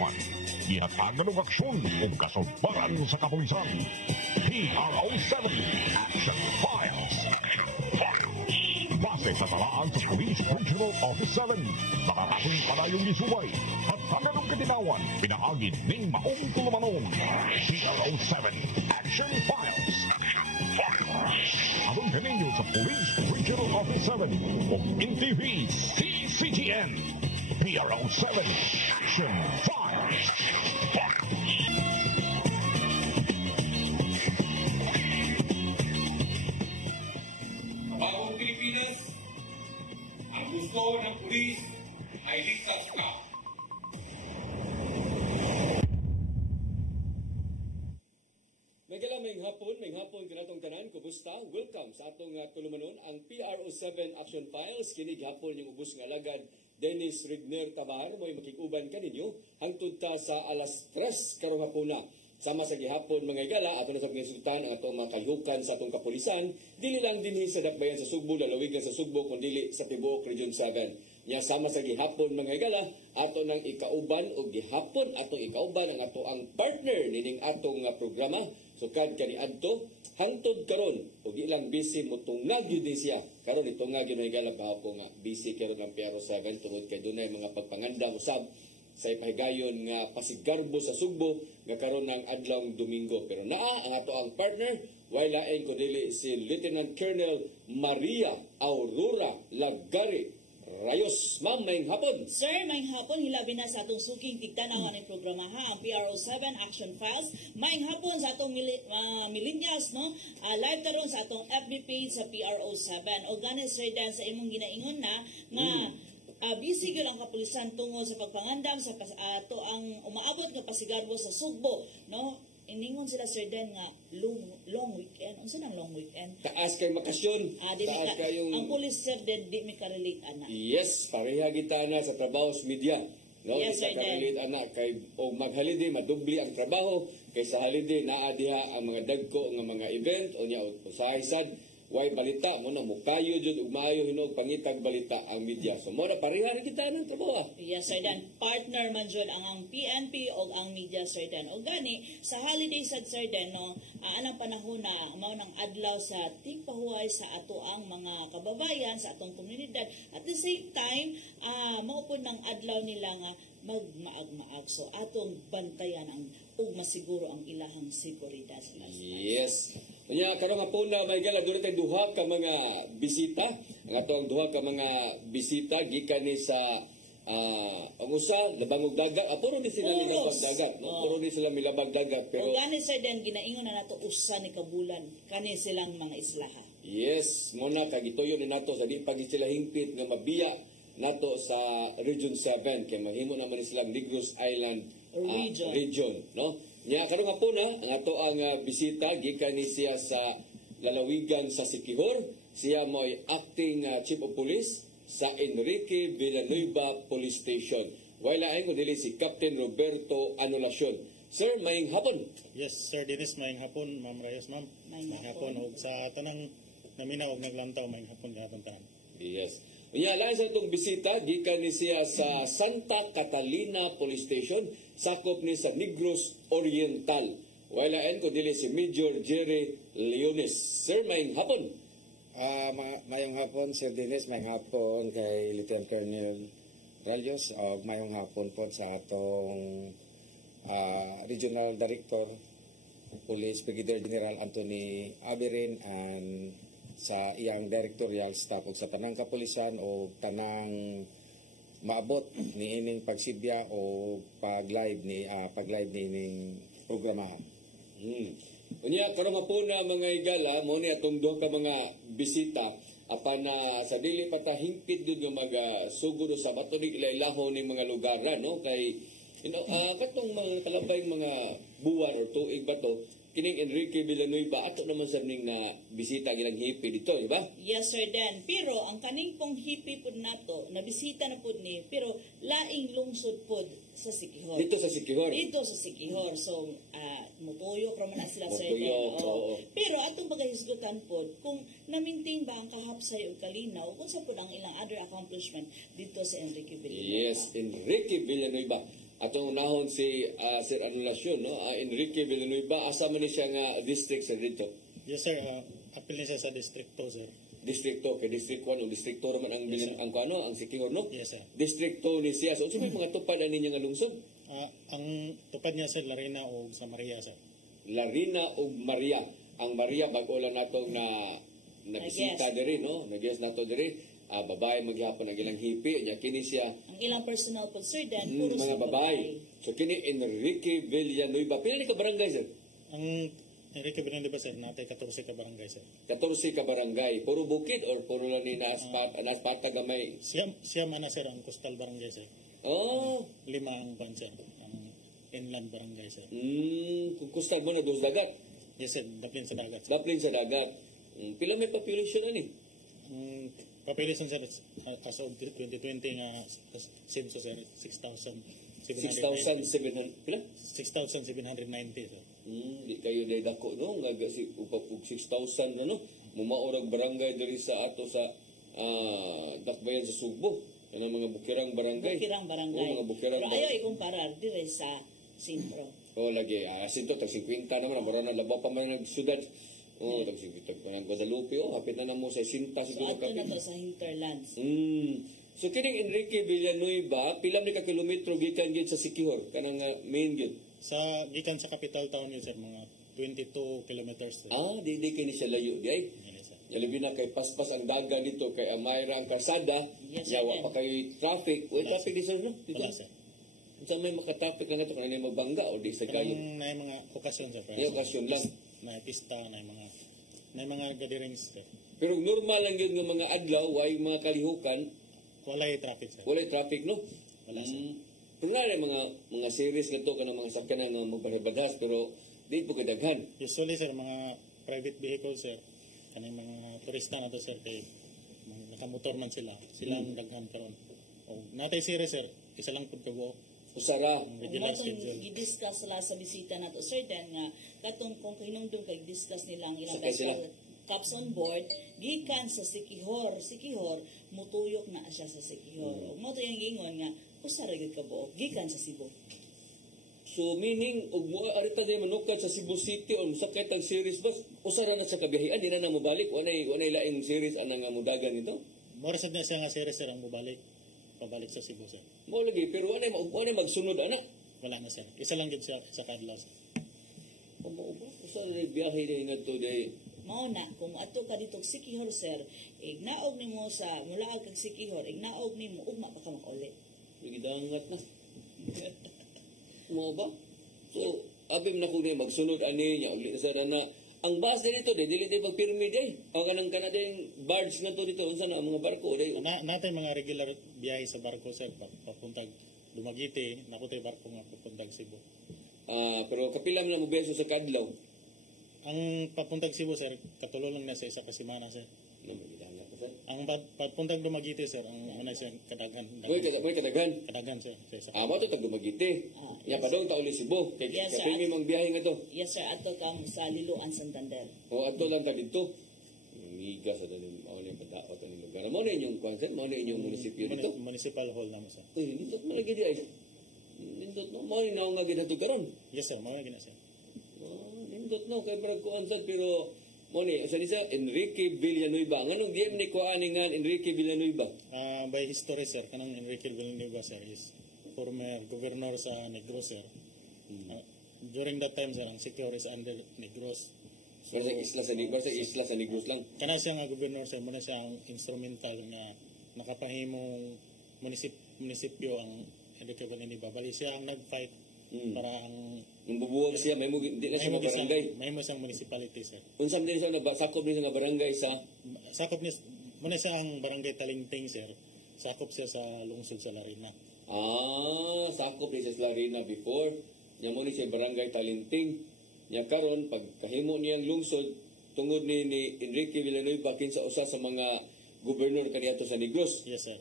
Ihatagan ng aksyon kung kasumbaran sa kapulisan. PRO7 Action Files. Base sa talaan sa Police Regional Office 7, makakasing padayong gisubay at kaganong katinawan, pinaagid ng maong tulumanon. PRO7 Action Files. Abang kaninyo sa Police Regional Office 7 o NTV CCTN. PRO7 Action Files. Bagong Pilipinas, ang gusto ng pulis ay ligtas ka. May hapon kinatong tanan, kumusta? Welcome sa atong tulumanon ang PRO7 Action Files. Kini gihapon yung ubos nga alagad Dennis Rigner Tabar mo'y makikuban kaninyo hangtod ta sa alas 3 karong hapuna. Sama sa gihapon mga igala, ato na sa pangisutan ang atong mga kayhukan sa atong kapulisan, dili lang dinhi sa dakbayan sa Sugbo, lalawigan sa Sugbo, kundi sa Tibuok Region 7. Nya sama sa gihapon mga igala, ato nang ikauban o gihapon atong ikauban ang ato ang partner nining atong programa. Sukad kani adto hangtod karon ug ilang busy mo tungag gyud siya. Karon itungag gyud mga igala bahapon nga busy karon ang PRO7 tungod kay dunay mga pagpangandam usab sa ipahigayon nga pasigarbo sa Sugbo nga karon ng adlawng Domingo. Pero naa ang ato ang partner, way lain ko dili si Lieutenant Colonel Maria Aurora Lagari Rayos. Ma'am, maying hapon. Sir, maying hapon. Hilabi na sa atong suking tigtanawan ng programa ha, ang PRO7 Action Files. Maying hapon sa atong millennials, no? Live taron sa atong FB page sa PRO7. O gani, Sir Dan, sa imong ginaingon na nga busy gyud ang kapulisan tungod sa pagpangandam sa ato ang umaabot nga pasigarbo sa Sugbo, no? Iningon sila, Sir Dan, nga long weekend. Unsa nang long weekend? Taas kay makasyon. Taas kayong... Ang police, Sir Dan, di mi ka-relate, ana. Yes, pareha kita na sa trabaho sa media. No? Yes, Sir Dan. Ka-relate, ana. Kay, o mag-holiday, madubli ang trabaho. Kay sa holiday, naadiha ang mga dagko ng mga event o niya usahay-sad. Way balita mo na mukayo jud ug maayo hinog pangitag balita ang media. So mo na pareha rin kita ng trabaho. Yes, Sir Dan. Partner man jud ang PNP o ang media, Sir Dan. O gani sa holiday sad, Sir Dan, no, anang panahon na mao nang adlaw sa tigpahuway sa ato ang mga kababayan sa atong komunidad. At the same time, mao pud nang adlaw nila nga magmaag-maag. So atong bantayan ang ug masiguro ang ilahang seguridad. Yes. Unya karon nga po na may gala dunay duha ka mga bisita. Ang atong duha ka mga bisita gikan ni sa ang usa labangog dagat. Puro di sila milabag dagat, no? Puro di sila milabag dagat pero gani Sir Dan ginaingon na nato usa ni kabulan kani silang mga islaha. Yes, mo na kagituyo ni nato sa di pag sila hingpit nga mabiya nato sa Region 7 kay mahimo naman silang Negros Island region, no? Nya karon nga po na ang ato ang bisita gikan ni siya sa lalawigan sa Siquijor. Siya mo'y acting chief of police sa Enrique Villanueva Police Station. Wala ko dili si Captain Roberto Anulacion. Sir, maying hapon. Yes, Sir Dennis, maying hapon, Ma'am Reyes, Ma'am. Maying hapon. Og sa tanang naminaw og naglantaw, maying hapon gihapon tanan. Yes. Unya lang sa itong bisita, gikan ni siya sa Santa Catalina Police Station, sakop ni sa Negros Oriental. Walain ko dili si Major Jerry Leones. Sir, maying hapon. Mayong hapon, Sir Dennis, mayong hapon kay Lieutenant Colonel Rayos, mayong hapon po sa atong Regional Director, Police Brigadier General Anthony Aberin, and sa iyang directorial staff ug sa tanang kapulisan o tanang maabot ni ining pagsibya o pag-live ni ining programa. Unya karon nga po na mga igala mo ni atong duha ka mga bisita apan na sa dili pa ta hingpit dud nga magsugod sa bato di ilaylahon ning mga lugar no kay katong mga kalabay mga buwan or tuig ba to kining Enrique Villanueva ato naman sa ning na bisita gilang hippie dito, di ba? Yes, Sir Dan. Pero ang kaning pong hippie pud nato na bisita na pud ni pero laing lungsod pud sa Siquijor. Dito sa Siquijor. Dito sa Siquijor. So mutuyo ra man na sila, Sir Dan. Oo. Pero atong pagahisgutan pud kung na-maintain ba ang kahapsay ug kalinaw kung sa pud ang ilang other accomplishment dito sa Enrique Villanueva. Yes, Enrique Villanueva. atong unahon si Sir Anunciacion, no? Enrique Villanueva, asa man ni siya nga district sa dito? Yes sir, apil niya siya sa distrito sir. Distrito, kay District 1 o District 2 naman ang Sikihor, no? Yes sir. District 2 ni siya. So, may mga tupad ani niya nga lungsod? Ang tupad niya sir, Larina o sa Maria sir. Larina o Maria. Ang Maria, bago lang natong nabisita diri, no? Nag-guess nato diri. Babae maghihapon ang ilang hipi. Nya kini siya. Ang ilang personal po, sir, dan puro mga babae. So, kini Enrique Villanueva. Pila ni ka barangay, sir? Ang Enrique Villanueva sir, natay 14 ka barangay sir. 14 ka barangay. Puro bukid or puro lang ni naspata gamay? Siya man na sir, ang coastal barangay sir. Oh. 5 ang ban sir, ang inland barangay sir. Kung kustal mo na, dos dagat. Yes sir, daplin sa dagat sir. Daplin sa dagat. Pila may population na ni? Population sir, as of 2020 nga census sir, 6,700. 6,700. Pila? 6,790 sir. Di kayo day dako, no? Nga si upapug 6,000 na, no? Mumaurag barangay diri sa ato sa Dakbayan sa Subo. Yan ang mga bukirang barangay. Bukirang barangay. Mga bukirang pero ayaw ikumparar dire sa sentro. Lagi. Sinto, tag 50 naman. Mura na labaw pa man nagsyudad. Tag 50 pa ng Guadalupe. Hapit na mo sa Sinta. So, ato na to sa hinterlands. So, kining Enrique Villanueva, pilam ni ka kilometro gikan gid sa Sikihor? Kanang main gid? Gikan sa capital town yun sir, mga 22 kilometers sir. Di kini siya layo. Di ay? Yes, sir. Labi na kay paspas ang daga dito kay Amayra ang karsada. Yes, yawa pa kay traffic. Traffic di sir, no? Wala sir. Sa may makatraffic lang ito, kanina magbangga o di sa kayo. Na mga okasyon sir. Yung okasyon lang. Na pista, na mga gatherings sir. Pero normal lang yun ng mga adlaw, way mga kalihukan, Walay traffic sir. walay traffic, no? Wala sir. Pero na mga series na to, kanang mga sakyanan nga magpahibadhas, pero di po kadaghan. Usually sir, mga private vehicles sir, kanang mga turista na to sir, kay nakamotor man sila ang daghan karon. O natay series sir, isa lang pud kabuo. Usara. Ang regular Matong schedule. i-discuss sila sa bisita na to, sir, then nga, katong kung hinungdong kag-discuss nila ang ilang Sakay sila. caps on board, gikan sa Sikihor, mutuyok na siya sa Sikihor. Ug mo to yung gingon nga, usara gyud ka buok, gikan sa Cebu. So meaning, ug mo arita day manukad sa Cebu City o sakay tag series bus, usara na sa kabiyahian, di na mobalik, wanay laing series anang mudagan nito. Morasad na siya nga series sir ang pabalik sa Cebu sir. Mo lagi, pero wanay magsunod ana. Wala na sir. Isa lang gid siya sa kadlaw sir. Usara na biyahe day ngadto day. Mao na, kung ato ka dito Sikihor, sir, ignaog nimo sa mula kag Sikihor, ignaog nimo ugma pa ka makaulit. Gidangat na. Mo ba? So, abim na kung magsunod ani nya uli sa na. Ang bus dito dili magpirmi day. Ang kanang kanadeng barge nga to dito unsa na ang mga barko day. Natay mga regular biyahe sa barko sir, papuntag Dumaguete, naputay barko nga papuntag Cebu. Pero kapila man mo beso sa kadlaw. Ang papuntag Cebu sir, katulo lang na sa isa ka semana sir. Gidangat ko sir. Ang papuntag Dumaguete sir, ang una siya kadaghan. Moy kadaghan. Kadaghan sir, sa isa. Mo to tag Dumaguete. Ya Yes. padong tauli Cebu. Kay Yes, sir. kapimi mang biyahe nga to. Yes, sir, ato kang sa Liloan, Santander. O adto lang ta dito. Miga sa dalim mao ni padaot ani lugar. Mo ni inyong konsep, mo ni inyong munisipyo dito. Municipal hall naman sir. Dito mo lagi di ay. Nindot no mo ni naong nga gid karon. Yes sir, mawala gina sir. Nindot no kay brag ko ansad pero mo ni sa nisa Enrique Villanueva. Nganong diem ni ko ani nga Enrique Villanueva? By history sir, kanang Enrique Villanueva sir is former governor sa Negros sir. During that time sir, ang Sikihor is under Negros. Sa isla sa Negros lang. Kana siya nga governor sir, muna siya ang instrumental nga nakapahimong munisipyo ang Enrique Villanueva. Bali siya ang nag-fight para ang Nung bubuwag siya may mo di na siya barangay. may mo siyang municipality sir. Unsam din siya nagsakop din sa barangay sa Sakop niya muna siya ang barangay Talingting sir. Sakop siya sa lungsod sa Larina. Sakop ni sa Larina before. Nya mo ni siya barangay Talinting. Nya karon pag kahimo niyang lungsod tungod ni Enrique Villanueva kinsa usa sa mga gobernador kaniadto sa Negros. Yes sir.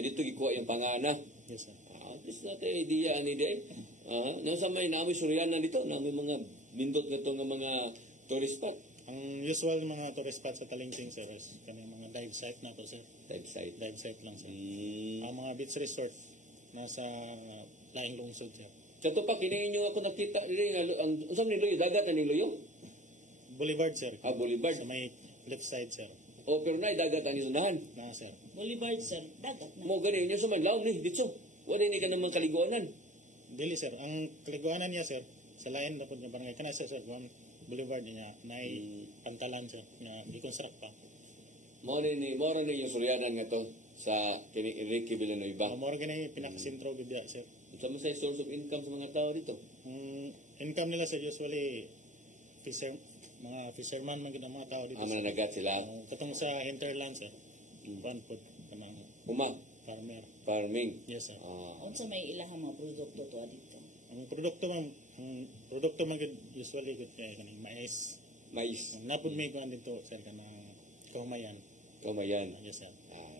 Dito gikuha yung pangana. Yes sir. This not a idea ani day. Nasa may namoy suryanan dito, namoy mga bindot nito nga mga tourist spot. Ang usual mga tourist spot sa Talingting sir is kanang mga dive site na to sir. Type site. Dive site lang sir. Ang mga beach resort nasa laing lungsod, sir. Sa to pa kini inyo ako nakita diri nga ang usam ni Loyo dagat ani Loyo. Boulevard, sir. Boulevard. Sa may left side, sir. O pero na dagat ang isunahan. Na, sir. Boulevard, sir. Dagat na. Mo gani inyo suman laom ni dito. Wala ni ka namang kaliguanan. Dili, sir. Ang kaliguanan niya, sir, sa lain na po ng barangay. Kana, sir, one boulevard niya na pantalan, sir, na i-construct pa. Mo ni yung suryanan nga to sa kini Enrique Villanueva. Mora ganay pinakasentro gud diya, sir. Unsa man say source of income sa mga tao dito? Ang income nila, sir, usually mga fisherman man gid ang mga tao dito. Mananagat sila. Katong sa hinterland, sir. Pan po kanang farmer. Farming. Yes, sir. Unsa may ilahang mga produkto to dito? Ang produkto man gud usually gud kanang mais. Mais. Napud may kuan dito, sir, kanang kumayan. Kamayan. Yes, sir.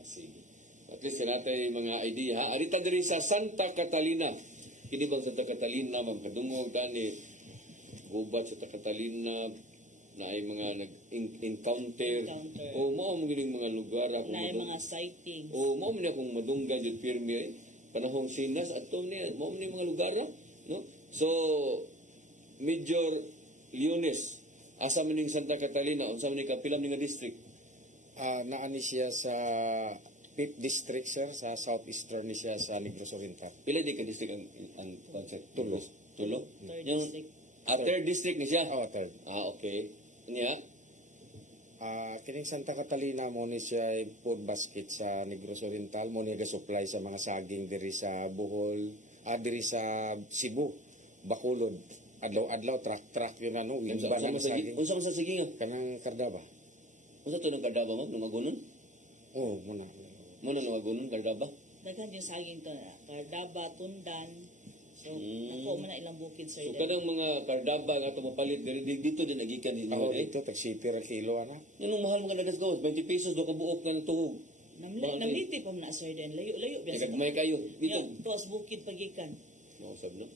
Sige. At least natin yung mga idea. Ha? Arita diri sa Santa Catalina. Kini bang Santa Catalina, magkadungog tani, gubat sa Santa Catalina, na ay mga nag-encounter. O mo mo gining mga lugar ako. Na ay mga sightings. O mo man akong madunggan dito pirmi ay panahong sinas at to niya. Mo man mga lugar no? So Major Leones, asa man ning Santa Catalina, unsa man ni kapilam ning district? Naani siya sa 5th district, sir, sa southeastern ni siya sa Negros Oriental. Pila di ka district ang concept? Tulo. Tulo? Third Yung district. third district ni siya? Oh, third. Okay. Niya? Kining Santa Catalina mo ni siya food basket sa Negros Oriental, mo ni supply sa mga saging diri sa Bohol, diri sa Cebu, Bacolod. Adlaw truck yun ano, limba ng saging. Unsa man sa saging? Kanang Cardaba. Unsa to ng Cardaba mo? Numagunon? Oh, muna. Muna numagunon Cardaba? Daghan yung saging to na. Cardaba, Tundan. So, nakuha mo na ilang bukid, sir. So kanang mga Cardaba nga tumapalit dito din nagikan din Ako mo. dito, tag-sipi ra kilo, ana. Anong mahal mga nagas ko? 20 pesos do ka buok ng tuhog. Namliti pa mo na, sir, din. Layo-layo. Nagagmay kayo. Dito. Tuwas bukid pagikan. Mausap no?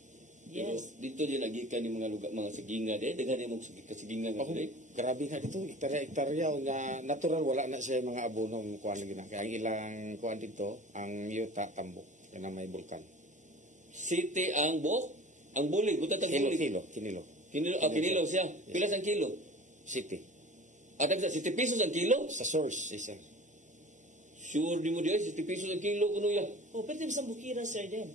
Yes. Dito din nagikan ni mga lugar, mga siginga din. Daghan yung kasiginga nga Ako, sila. grabe nga dito, hektarya na natural, wala na siya mga abonong kuan lagi na. Kaya ang ilang kuan dito, ang yuta, tambok, yan ang may bulkan. City ang buok. Ang bulig. Buta tag bulig. Kinilo. Kinilo siya. Pila ang kilo? City. At sa 70 pesos ang kilo? Sa source, isa. Sure di mo diyan, 70 pesos ang kilo kuno ya. O, pwede sa bukira, sir, din.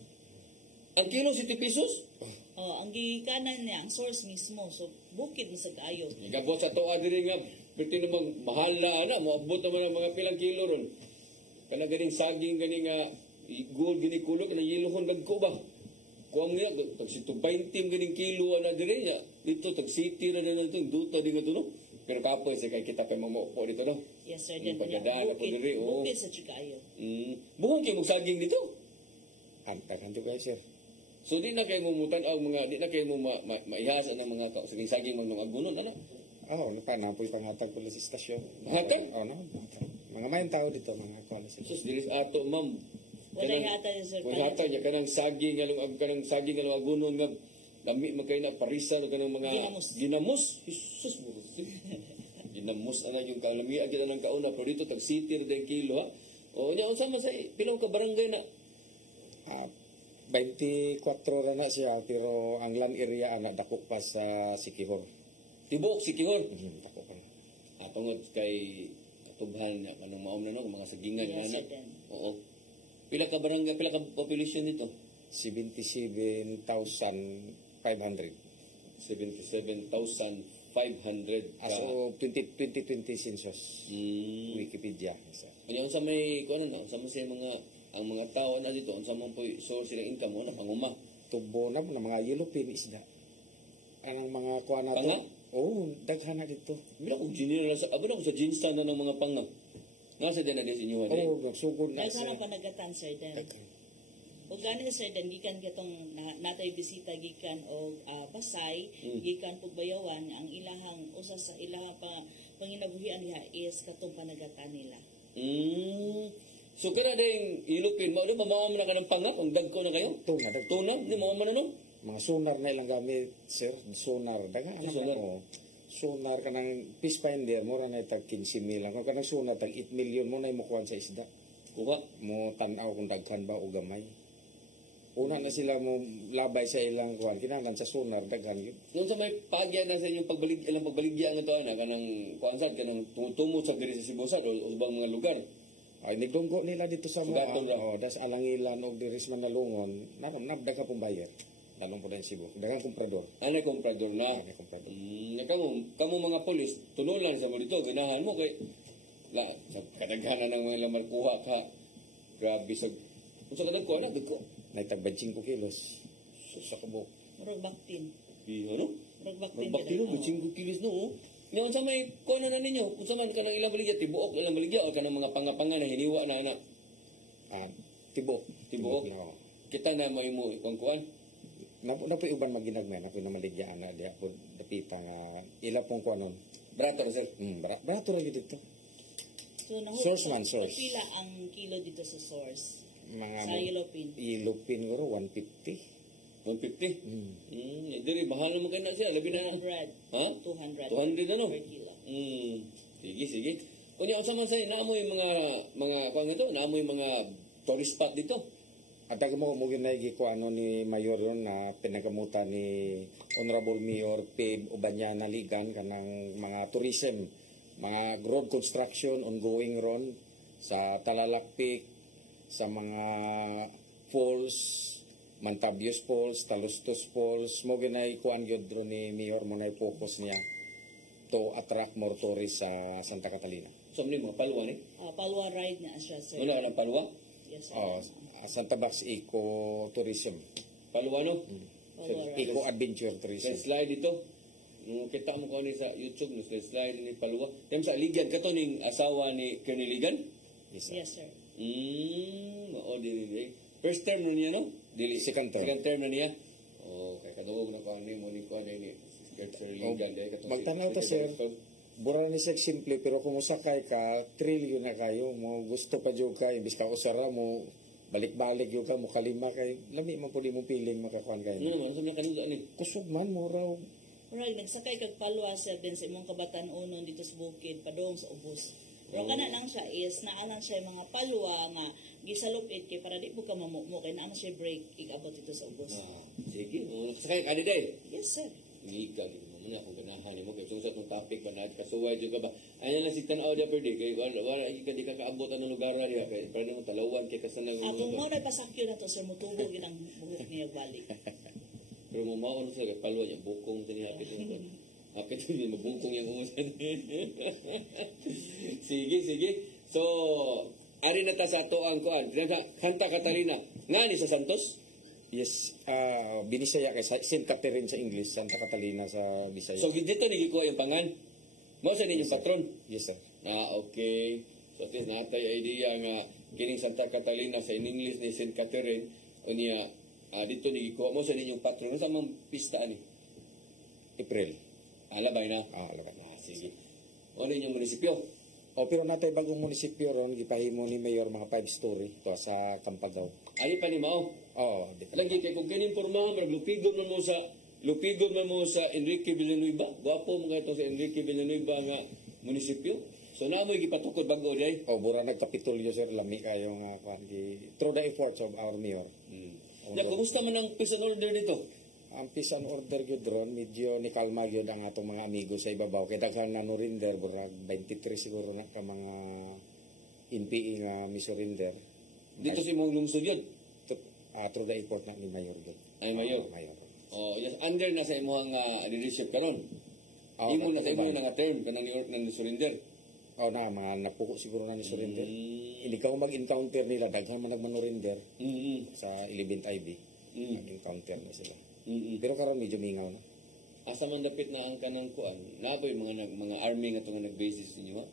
Ang kilo 70 pesos? Ang gikanan niya, ang source mismo. So, bukid mo sa kaayo. Gabot sa tuwa diri nga, pwede namang mahal na, maabot naman ang mga pilang kilo ron. Kana ganing saging, ganing gold, ganing kulo, kana yilohon dagko ba? Kuwang nga, tag 20 ganing kilo na diri niya. Dito, tag city na din ito, duta din ito, no? Pero kapoy, sa kay kita kay mamupo dito, no? Yes, sir. Yung Din pagdadaan ako diri, oo. Bukid sa Chikayo. Buhon kayo mong saging dito. Antakan to kayo, sir. So di na kayo mumutan ang mga di na kayo mo maihasa ng mga saging manong agunon ana. Oo, napanapoy pangatag pala sa istasyon. Hatag? Oo, no. Mga mayang tao dito, mga college. Sus dili ato ma'am. Wala yata yun, sir. Wala ta nya kanang saging along agunon nga dami magkay na parisa no kanang mga ginamos. Jesus mo. Ginamos ana yung kalamian gid nang kauna pero dito tag city ra den kilo ha. O nya unsa man sa pilaw ka barangay na 24 ra na siya, pero ang land area ana dako pa sa Sikihor. Tibok Sikihor. Dako pa. Tungod kay katubhan niya kanang maom na no mga sagingan Yes, na. sir, din. Oo. Pila ka barangay, pila ka population dito? 77,500. 77,500 As of 2020 census. Wikipedia. Kanya unsa may kuno na, unsa man say ang mga tao na dito, unsa man po source ng income mo na panguma. Tubo na mga yellow pin isda. Anang mga kuha na Panga? Oo, daghan na dito. Bila ko general sa abo na ko sa Jinsta na ng mga panga. Nga sa din na din inyo Oo, nagsugod na Daghan siya. ang panagatan, sir, din. Daghan. O gani, sir, din gikan kitong natay bisita gikan o Pasay, gikan Pugbayawan, ang ilahang usa sa ilahang panginabuhian niya is katong panagatan nila. So kira ding ilupin mo, mamawa mo na ka ng panga, kung dagko na kayo? Tuna. Tuna, di mamawa mo na no? Mga sonar na ilang gamit, sir. Sonar. Daghan na Sonar. mo. Sonar ka ng fish finder, mura na tag 15,000 lang. Kung ka ng sonar, tag 8 million mo na imukuhan sa isda. Kuha. Mo tanaw kung daghan ba o gamay. Una na sila mo labay sa ilang kuan kinahanglan sa sonar daghan gyud. Yung sa may pagya na sa inyong ilang pagbaligya nga to ana kanang kuansad kanang tumutumot sa diri sa Cebu sad o ubang mga lugar. Ay nigdunggo nila dito sa mga Sugaton ra. das alangilan og diri sa Manalungon, nabdaga pong bayar. Lalong po din Cebu. Daghang komprador. Anay komprador na. Anay komprador. Kamo mga polis tunulan sa mo dito ganahan mo kay sa kadaghanan ng mga lamar kuha ka. Grabe sa unsa kadagko na dagko. Naitagbad 5 kilos. Sa kabuk. Murag baktin. Ano? Murag baktin. Magbakilo, 5 kilos no. Oh. Ngayon sa may kono na ninyo, kung sa man kanang ilang baligya, tibuok ilang baligya o kanang mga pangapangan na hiniwa na anak. Tibok. Tibuok. No. Kita na may mo kuan. Napoy uban maginagmay napoy na maligyan na di ako dapita nga ila pong kuanon. Brato sir. Brato ra gyud dito. So, Source man, source. Pila ang kilo dito sa source? Mga Sa Yellowpin. Yellowpin guro 150. 150. Diri mahal naman kana siya, labi na. 200. Ha? 200. 200 ano? Per kilo. Sige. Kunya unsa man say naamoy mga kuan nga to, naamoy mga tourist spot dito. At ako mo ginay gikuano ni Mayor yon na pinagamutan ni Honorable Mayor Pib Ubanyana Ligan kanang mga tourism, mga road construction ongoing ron sa Talalakpik, sa mga falls, Mantabios Falls, Talustos Falls, mo ginay kuan gyud ron ni Mayor mo nay focus niya to attract more tourists sa Santa Catalina. So mga palwa ni. Palwa ride na siya, sir. Wala lang palwa. Yes, sir. Santa Bax Eco Tourism. Palwa no. Palwa ride. Eco Adventure Tourism. Slide dito. Kita mo ko ni sa YouTube, slide ni palwa. Dem sa Ligan kato ning asawa ni Colonel Ligan. Yes, sir. Yes, sir. Mao dili. First term na niya no? Dili Second term. Second term na niya. Kay kadungog na ko ni mo ni ko ni Sir Ligan dai kato. Magtanaw to sir. Bura ni siya simple pero kung usakay ka, trillion na kayo. Mo gusto pa jud ka imbis ka usara mo balik-balik yung ka mo kalima kay lami man pud mo piling makakuan kay. Ano man sa mga kanila ni? Kusog man mo raw. Right, nagsakay kag palwa sir din sa imong Kabatan-Unon dito sa bukid padong sa ubos. Pero kana lang siya is naalang siya yung mga palwa nga gisalupit kay para di po ka mamumo kay naa siya break igabot dito sa ubos. Sige, sakay ka dai. Yes sir. Ligan mo na kung ganahan mo kay sa tong topic ba na kasuway jud ka ba. Ayun lang si tan-aw da per day kay wala di ka kaabot ang lugar ra kay para mo talawan kay kasanay mo. Kung mo na pasakyo na to sir mutubog yun ang buhok niya balik. Pero mo mao sa palwa yung bukong tani hapit mo. Hapit mo mabukong yung umusan. Sige. So, ari na ta sa to ang kuan. Santa Catalina. Ngani sa Santos? Yes, Binisaya kay Saint Catherine sa English, Santa Catalina sa Bisaya. So, dito ni gikuha yung pangan. Mao sa ninyong patron. Yes, sir. Okay. So, at least natay idea nga kining Santa Catalina sa English ni Saint Catherine o niya dito ni gikuha mo sa ninyong patron. Sa mga pista ni? April. Alabay na? Alabay. Sige. O ninyong munisipyo? Pero natay bagong munisipyo ron gipahimo ni Mayor mga 5 story to sa Campagaw. Ali pa ni Mao? Lagi kay kung kining porma maglupigon man mo sa Enrique Villanueva. Gwapo mo ito sa Enrique Villanueva nga munisipyo. So namoy gipatukod bago day. Bura nagkapitulyo sir lami kayo nga through the efforts of our mayor. Kumusta man ang peace and order dito? Ang peace and order gyud ron medyo ni kalma gyud ang atong mga amigo sa ibabaw kay daghan na no rinder burag 23 siguro na ka mga NPE nga misurinder. Dito si mong lungsod yun? Through the effort na ni Mayor gyud. Ay Mayor. Yes, under na sa imong leadership karon. Imo na sa imong nga term kanang ni surrender. Na mga napuko siguro na ni surrender. Hindi ka mag-encounter nila daghan man nagmanurinder sa 11th IB. Nag-encounter na sila. Pero karon medyo mingaw na. Asa man dapit na ang kanang kuan? Naboy mga army nga tungod nag-basis ninyo ha?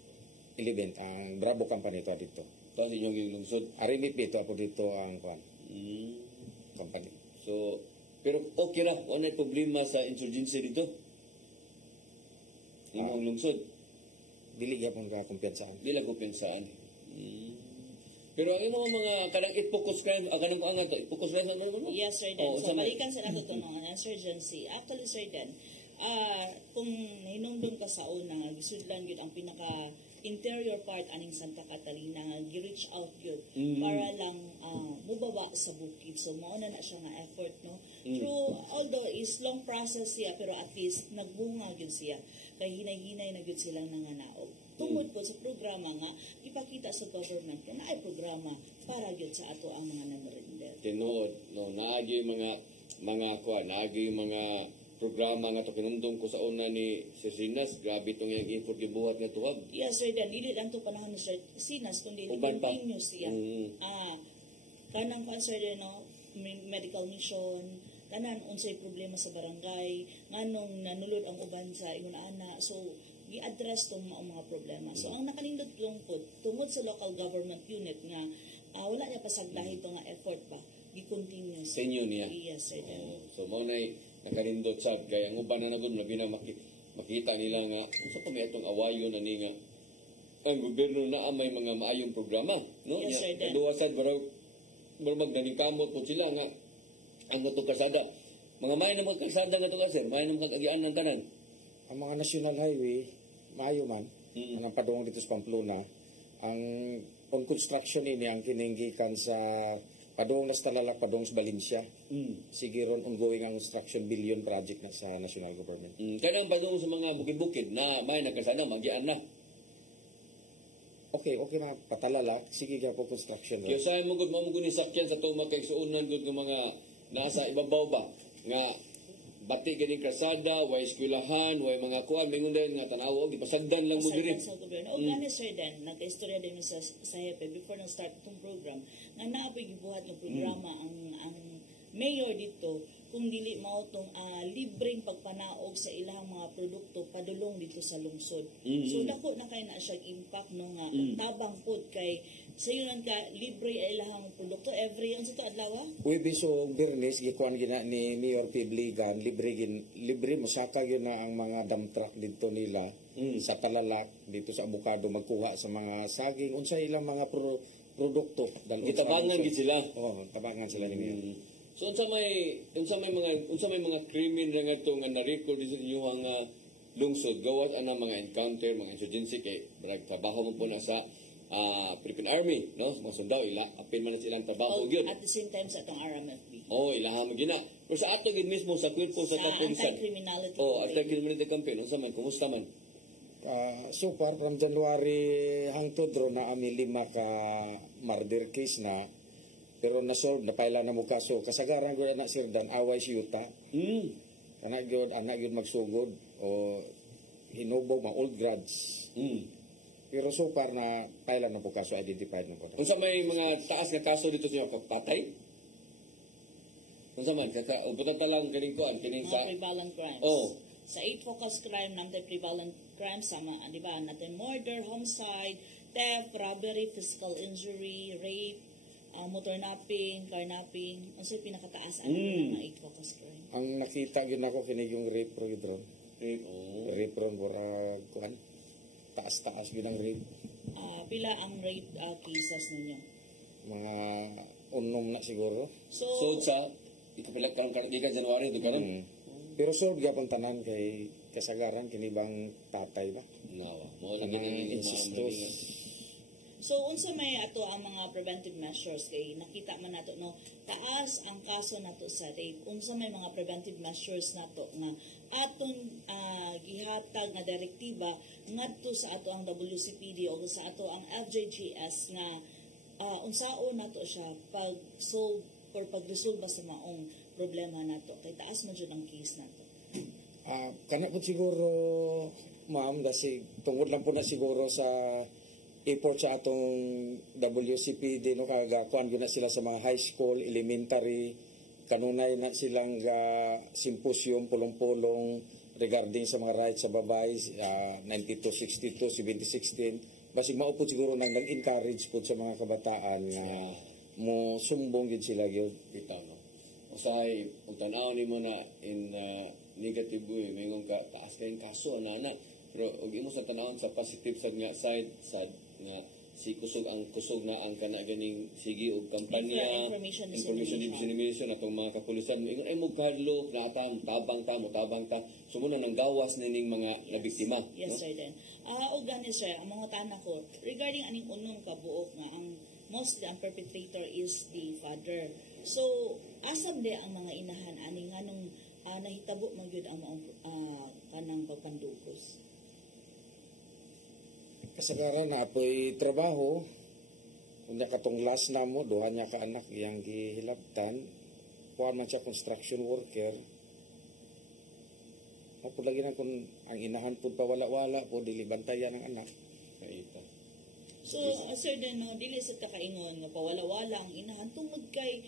11th ang Bravo company to dito. To sa inyong lungsod. Arimip dito ako dito ang kuan. Company. So pero okay ra, wala problema sa insurgency dito. Imong lungsod. Dili gyapon ka kumpensaan. Dili ko pensaan. Pero ang imong mga kanang focus crime, kanang ang focus crime ano mo? Yes, sir. So, balikan sa nato ng insurgency. Actually, sir, kung hinumdum ka sa una, gisudlan yun ang pinaka interior part aning Santa Catalina nga gi-reach out yun para lang mubaba sa bukid. So mauna na siya nga effort, no? Through, although is long process siya, pero at least nagbunga yun siya. Kay hinay-hinay na yun silang nanganaog. Tungod po sa programa nga, ipakita sa government na ay programa para yun sa ato ang mga namurinder. Tinuod, no, naagi naagi mga programa nga to kinundong ko sa una ni Sir Sinas, grabe itong yung effort gibuhat nga tuwag. Yes, sir, dan dili lang to panahon ni Sir Sinas, kundi Uban pa. continuous siya. Kanang cancer din, no, medical mission, tanan unsay problema sa barangay, nganong nanulod ang uban sa ingon ana. So, gi-address tong mga problema. So, ang nakalindot lang po, tungod sa local government unit nga, wala niya pasagdahi to nga effort pa, gi-continue. Sa inyo niya? Yes, sir. So, mo na nakalindot sad kay ang uban na nagud labi na makita nila nga sa pa may atong awayon na ni nga ang gobyerno na may mga maayong programa, no? Yes, sir, then. Duwasan baro magdaning kamot po sila nga ang atong kasada. Mga may na mga kasada nga to sir, may na mga agian ng tanan. Ang mga national highway, maayo man, ang padung dito sa Pamplona, ang on construction ini ang kininggikan sa padung na sa Talalak, padung sa Valencia. Sige ron ongoing ang construction billion project na sa national government. Kanang padung sa mga bukid-bukid na may nakasada magian na. Okay na, Patalalak, sige ka po construction. Kaya sa mo gud mo ni sakyan sa tuma kay suunan gud ng mga nasa ibabaw ba nga bati ganing krasada, way eskwelahan, way mga kuan mingon din nga tanaw og ipasagdan lang mo diri. Sa gobyerno. O gani, sir, then, nagka-istorya din sa hepe before nang start itong program, nga naapoy gibuhat ng programa ang mayor dito kung dili mao tong libreng pagpanaog sa ilang mga produkto padulong dito sa lungsod. So dako na kay na siya impact no nga tabang pod kay sayunan ka libre ay ilang produkto every unsa to adlaw? Uy, biso Bernes, gikuan gina ni Mayor Pibligan, libre masaka yun na ang mga dump truck dito nila sa Talalak, dito sa Abukado, magkuha sa mga saging, unsa ilang mga produkto. Gitabangan gid sila. Oo, tabangan sila ni Mayor. So unsa may mga krimen ra ngadto nga na-record sa inyong lungsod gawat ana mga encounter, mga insurgency kay trabaho mo po na sa Philippine Army, no? Mga sundalo apil man na silang trabaho gyud. At the same time sa atong RMFB. Ilaha mo gina. Pero sa ato gid mismo sa kwerpo sa kapulisan. Anti-criminality. Anti-criminality campaign unsa man kumusta man? So far, from January hangtod ro na ami 5 ka murder case na, pero nasolve na paila na mo kaso. Kasagaran ko na Sir Dan, away si Yuta. Anak yun magsugod o hinubog mga old grads. Pero so far na paila na po kaso, identified na po. Unsa may mga taas nga kaso dito sa pagpatay? Unsa man ubutan ta lang kining kuan kining sa prevalent crimes. Sa 8 focus crime natin prevalent crimes sama, di ba? Natin murder, homicide, theft, robbery, physical injury, rape, motor napping, car napping. Ano yung pinakataas ang mga 8 focus crime? Ang nakita yun ako kinig yung rape ro yun. Rape ro, kuan. Taas-taas yun ang rape. Pila ang rape cases ninyo? Mga unom na siguro. So sa ikapilat karong gikan January di karon. Pero solve gyapon tanan kay kasagaran kinibang tatay ba? Nawa. Mo Ang insistos. So unsa may ato ang mga preventive measures kay nakita man nato no taas ang kaso nato sa rape. Unsa may mga preventive measures nato nga aton gihatag nga direktiba ngadto sa ato ang WCPD o sa ato ang FJGS nga unsaon nato siya pag-solve or pag-resolve sa maong problema nato kay taas man jud ang case nato. Kana po siguro ma'am kasi tungod lang po na siguro sa effort sa atong WCPD no kagakuan gyud na sila sa mga high school, elementary, kanunay na silang symposium pulong-pulong regarding sa mga rights sa babae 9262 7016 basig mao po siguro nag-encourage po sa mga kabataan nga mo sumbong gyud sila gyud Kita no. Usahay kung tanaw ni mo na in negative way mayong ka taas kay kaso ana pero og imo sa tanawon sa positive sad nga side sad nga si kusog na ang kana ganing sige og kampanya Information dissemination atong mga kapulisan ingon ay mo kadlok na tabang ta sumo na nang gawas nining mga nabiktima. Yes, sir, then. O gani sir, ang mga tanan ko, regarding aning unong kabuok nga, ang mostly ang perpetrator is the father. So, asam de ang mga inahan, ani nga nung nahitabo mo yun ang maong kanang pagpandukos. Kasagaran na apoy trabaho, kung katong last na mo, duha niya ka anak yang gihilabtan, kuha man siya construction worker, Kapag lagi na kung ang inahan po pawala-wala po, dili bantayan ng anak. Kaita. So, sir, no, dili sa kakaingon nga pawala-wala ang inahan tungod kay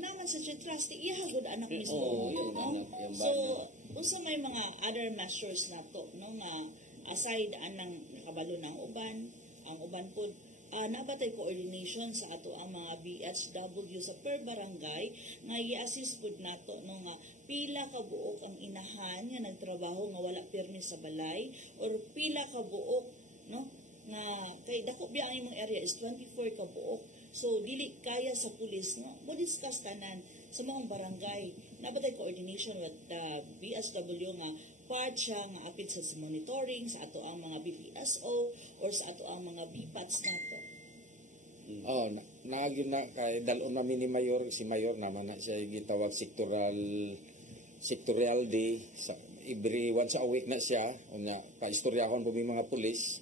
naman sa trust ihagod anak mismo. So, usa may mga other measures na to, no, nga aside anang nakabalo ng uban, ang uban po nabatay coordination sa ato ang mga BHW sa per barangay nga i-assist pud nato no nga pila ka buok ang inahan nga nagtrabaho nga wala permis sa balay or pila ka buok no nga kay dako biya ang imong area is 24 ka buok, so dili kaya sa pulis nga mo discuss tanan sa mga barangay nabatay coordination with the BSW nga part siya nga apit sa monitoring sa ato ang mga BPSO or sa ato ang mga BPATs nato. Oh, naagyon na kay dalon na ni Mayor, si Mayor naman na siya gitawag sectorial day sa every once a week na siya unya kaistoryahon po mga pulis.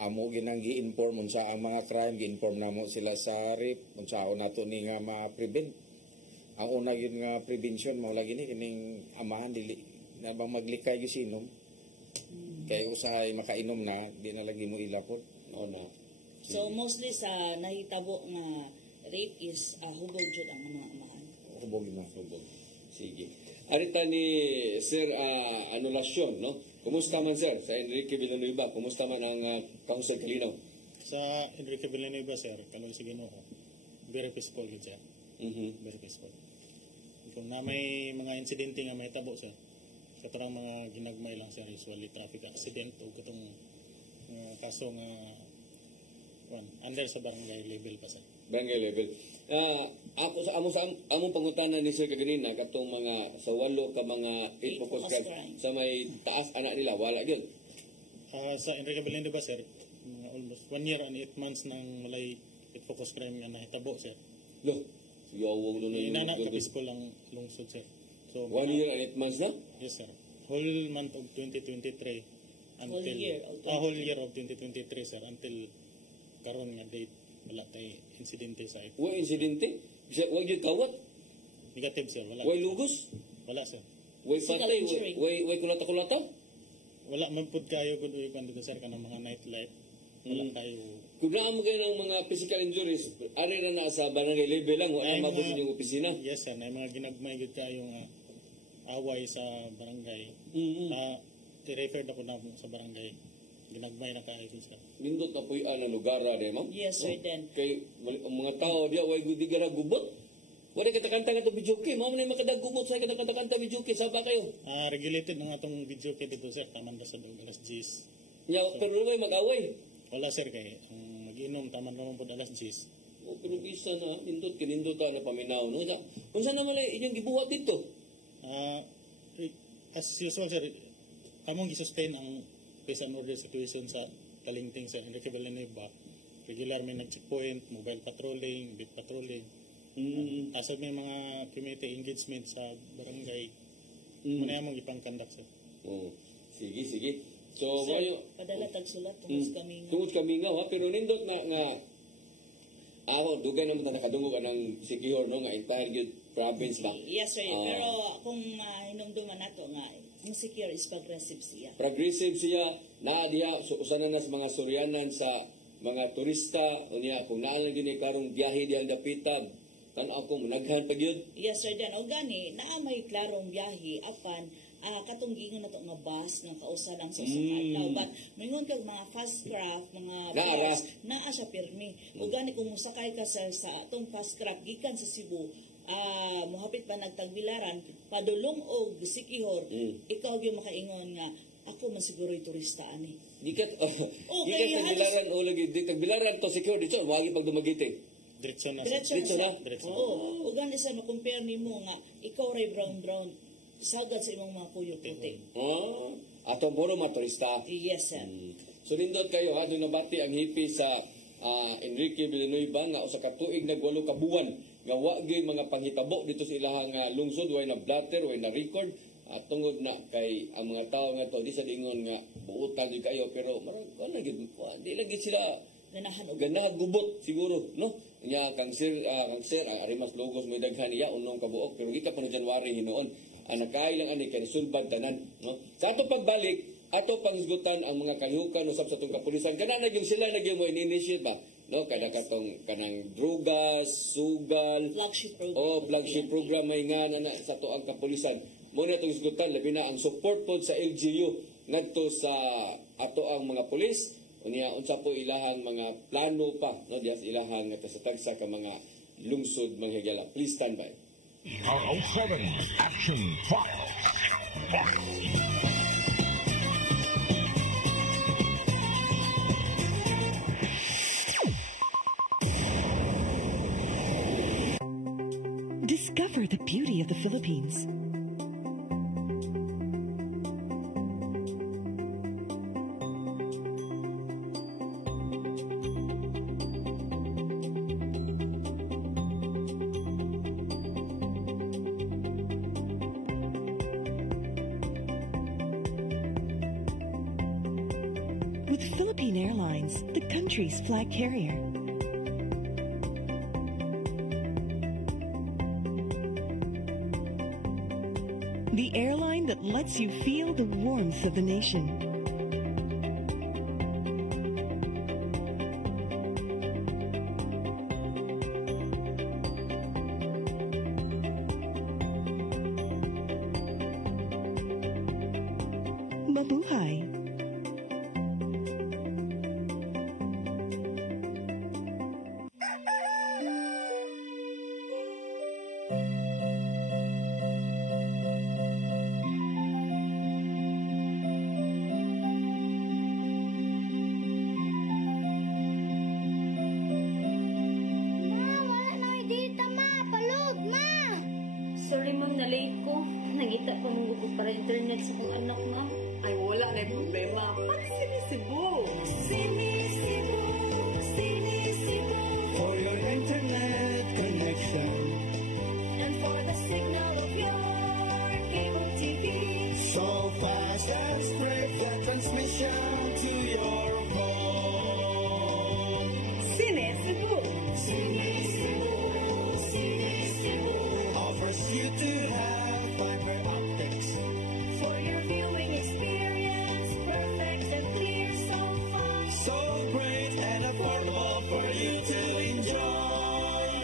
Amo ginang gi-inform unsa ang mga crime, gi-inform namo sila sa RIP unsa nato ni nga ma-prevent. Ang una gyud nga prevention mao lagi ni kining amahan dili na bang maglikay gyud sinom. Kay usahay makainom na di na lagi mo ilapot. Oo na. So mostly sa nahitabo nga rape is hubog jud ang mga amahan. Hubog mo. Sige. Arita ni Sir Anulasyon, no? Kumusta man sir sa Enrique Villanueva? Kumusta man ang Council Kalinaw? Sa Enrique Villanueva, sir, kaloy sa Ginoo, very peaceful yun, sir. Very peaceful. Kung na may mga insidente nga may tabo, sir, katarang mga ginagmay lang, sir, usually traffic accident o katong kaso nga under sa barangay level pa, sir. Barangay level. Ako sa among pangutana ni Sir kaganina katong mga sa walo ka mga focus crime sa may taas anak nila wala gyud. Sa Enrique Villanueva, sir, almost 1 year and 8 months nang malay focus crime nga nahitabo, sir. Lo, yawong no ni inana ka peaceful lang lungsod, sir. So 1 year and 8 months na? Yes, sir. Whole month of 2023 until whole year of 2023, sir, until karon nga date wala tay insidente sa ito. Wa insidente? Wa gyud kawat? Negative, sir, wala. Wa lugos? Wala, sir. Wa patay, wa kulata-kulata? Wala man pud kayo kun uy dito, sir, kanang mga nightlife. Wala kayo. Kung naamo kayo ng mga physical injuries, ari na sa barangay level lang, wala mabot yung opisina. Yes, sir, na mga ginagmay gyud kayo nga away sa barangay. I-refer ako na sa barangay. Ginagmay na kayo, sir. Nindot na po yung lugar na, ma'am? Yes, sir, then. Kay mga tao, diya, way gudi gara gubot. Wala katakanta nga ito videoke. Ma'am na yung makadagubot sa katakanta videoke. Saba kayo? Regulated na nga itong videoke dito, sir. Taman ba sa alas 10. Pero may mag-away. Wala, sir, kay mag-inom. Taman naman po alas 10. Pero bisa na, nindot na paminaw. No? Kung saan naman inyong gibuhat dito? As usual, sir, kamong gisuspend ang peace and order situation sa Kalingting sa Enrique Villanueva. Regular may nag-checkpoint, mobile patrolling, beat patrolling. Asad may mga community engagement sa barangay. Muna mong ipang-conduct, sir. Sige. So, Padala tagsulat tungod kami nga, pero nindot na nga ako, dugay naman na nakadungog ng Sikihor, no, nga entire good province lang. Yes, sir. Pero kung hinumduman nato nga, ang Sikihor is progressive siya. Progressive siya, diya, so usanan na sa mga Suryanan, sa mga turista, unya, kung naan lang din karong biyahe diyan dapitag, ako, munaghan pag yun. Yes, sir. Dan, o gani, may klarong biyahe, apan, katunggingan na ito nga bus, nga kausa lang sa sakataw. But, mayroon kag mga fast craft, mga bus, naa siya pirmi. O gani, kung musakay ka, sir, sa itong fast craft, gikan sa Cebu, muhapit pa nagtagbilaran, padulong o Sikihor, ikaw yung makaingon nga, ako man siguro yung turista, ani. Gikat tagbilaran o lagi, tagbilaran to Sikihor, dito, wagi pag dumagiting. Diretso na. Oo. O gani sa makumpare ni mo nga, ikaw ray brown, sagad sa imong mga kuyo puti. atong puro mga turista. Yes, sir. So nindot kayo ha, doon nabati ang hipi sa Enrique Villanueva nga usa ka tuig nagwalo ka buwan nga wa gyud mga panghitabo dito sa ilahang lungsod, way na blatter, way na record. At tungod na kay ang mga tao nga to di sa dingon nga buutan gyud kayo pero marang di lagi sila ganahan gubot siguro, no? Nya kang sir arimas logos may daghan niya unong kabuok pero gika pa no January hinuon nakailang ani kay sulbad tanan, no? Sa ato pagbalik ato panghisgutan ang mga kalihukan usab sa itong kapulisan. Kana na yung sila nagyang mo in-initiate ba? No? Kada katong kanang drugas, sugal, flagship program may nga na sa to ang kapulisan. Muna itong hisgutan, labi na ang support po sa LGU ngadto sa ato ang mga pulis. Unya, unsa po ilahang mga plano pa, no? Diya sa ilahang ngadto sa tagsa ka mga lungsod mga higala. Please stand by. PRO7 Action Files. Discover the beauty of the Philippines. With Philippine Airlines, the country's flag carrier. The airline that lets you feel the warmth of the nation. Mabuhay! Nangita ko nung gusto para internet sa kong anak na. Ay, wala na yung problema. Para Sinisibu. Sinisibu, Sinisibu. For your internet connection. And for the signal of your cable TV. So fast and spread the transmission to your home. Sinisibu. Sinisibu, Sinisibu. Offers you to have fiber optics For your viewing experience, perfect and clear, so fun. so great and affordable for you to enjoy.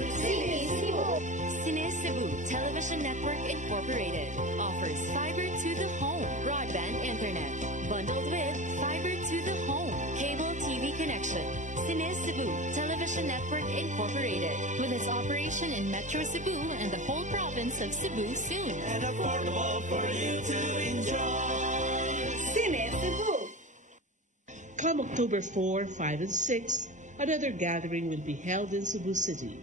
Sinisibu Television Network Incorporated offers fiber to the home broadband internet bundled with fiber to the home cable TV connection. Sinisibu Television Network Incorporated with its operation in Metro Cebu and the whole province of Cebu soon. And affordable for you to enjoy. Sinisibu. Come October 4, 5, and 6, another gathering will be held in Cebu City,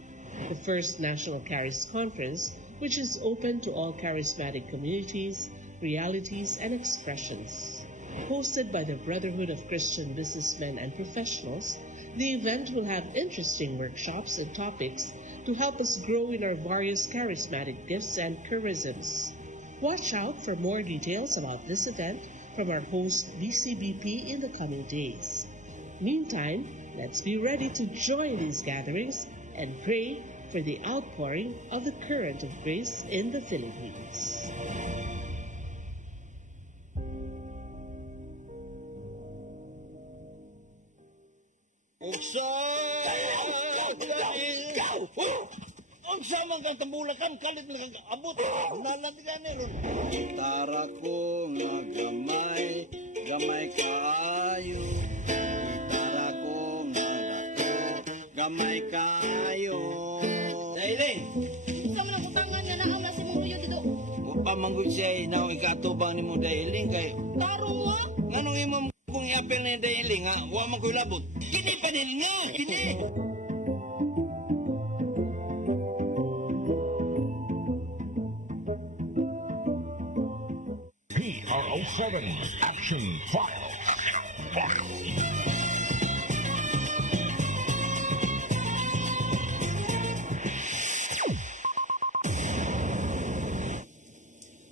the first National Charis Conference, which is open to all charismatic communities, realities, and expressions. Hosted by the Brotherhood of Christian Businessmen and Professionals, the event will have interesting workshops and topics to help us grow in our various charismatic gifts and charisms. Watch out for more details about this event from our host BCBP in the coming days. Meantime, let's be ready to join these gatherings and pray for the outpouring of the current of grace in the Philippines. Unsa man kang tambulakan kalit lang kang abot nalatigan ni ron gitara ko nga gamay kaayo gitara ko nga dako gamay kaayo dai Sa mga kutangan na naaw na si Muruyo dito. pa manggod siya na ikatubang ni mo dailing kay Tarong mo? nganong imong kung iapil ni dailing ha wa man ko labot kini pa din nga kini PRO7 Action File.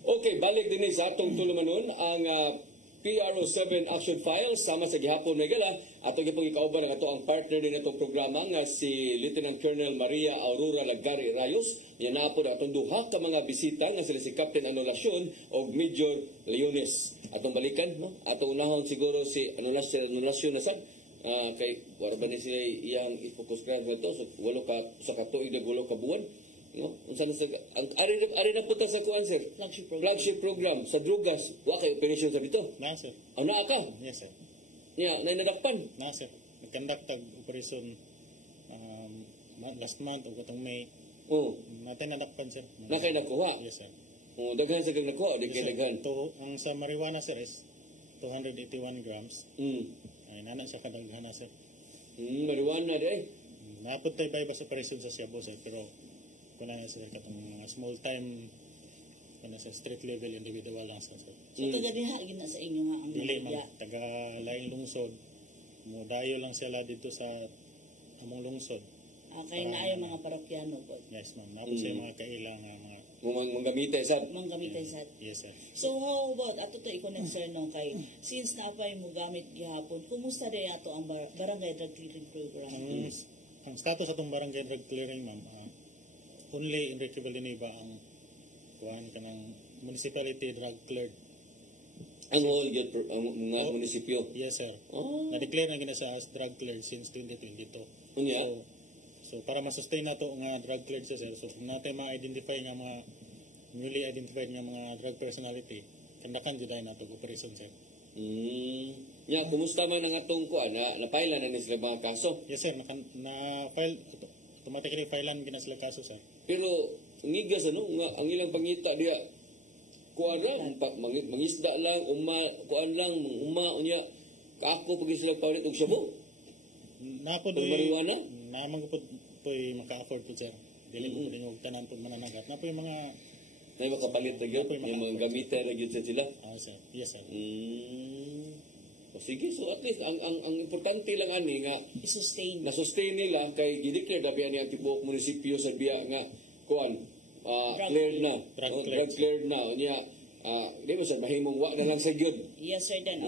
Okay, balik din sa atong tulumanon ang PRO7 Action Files sama sa gihapon na gala ato gipong ikauban ang ato ang partner din atong programa nga si Lieutenant Colonel Maria Aurora Lagari Rayos. Yan na po atong duha ka mga bisita nga sila si Captain Anulacion o Major Leones. Atong balikan, no? Atong unahon siguro si Anulacion na sab. Kay wala ba ni sila iyang i-focus ka ito so walo ka sa katuig na walo ka buwan. No? Unsa sa ang ari na puta sa kuan sir. Flagship program sa drugas. Wa kay operation sa dito. Na sir. Ana ka? Yes sir. Nya nay nadakpan. Na sir. Nagkandak tag operation last month o katong May. Oh, natay nadakpan sir. Na kay nakuha. Yes sir. Oh, daghan sa kag nakuha, di kay daghan. To ang sa marijuana sir is 281 grams. Ay nana sa kadaghan sir. Marijuana di. Napod tay bypass operation sa Cebu sir pero kuna na sila katong mga small time kana sa street level individual lang sir. So taga diha gina sa inyo nga ang dili media. man taga laing lungsod mo dayo lang sila dito sa among lungsod. Kay naayo mga parokyano po. Yes ma'am, napod sa mga kailangan mga manggamitay sa Yes sir. So how about ato to i-connect sir no kay since napay mo gamit gihapon kumusta day ato ang barangay drug clearing program? Ang status atong barangay drug clearing ma'am only Enrique Villanueva ang kuhan kanang municipality drug cleared. Ang whole get ang mga munisipyo. Yes sir. Na-declare na gina sa as drug cleared since 2022. Unya. So para ma-sustain nato nga drug cleared siya sir. So kung natin ma-identify nga mga newly identified nga mga drug personality, kandakan jud nato operation sir. Ya, kumusta man ang atong kuan na file na ni sila mga kaso? Yes sir, na file automatically filean gina sila kaso sir. Pero ngigas ano nga ang ilang pangita diya kuan lang mangisda lang kuan lang unya kaako pag sila paulit og shabu. Napod marijuana? Namang pud poy maka-afford po sir. Dili mo pud og tanan pud mananagat. Napoy mga may makapalit na gyud, may mga gamitan na gyud sa sila. Sir. Yes sir. O sige, so at least ang importante lang ani nga i-sustain. Na-sustain nila kay gideclare dabi ani ang tibuok munisipyo sa biya nga kuan cleared na. Drug cleared na. Unya di mo sir mahimong wa na lang sa gyud. Yes sir then.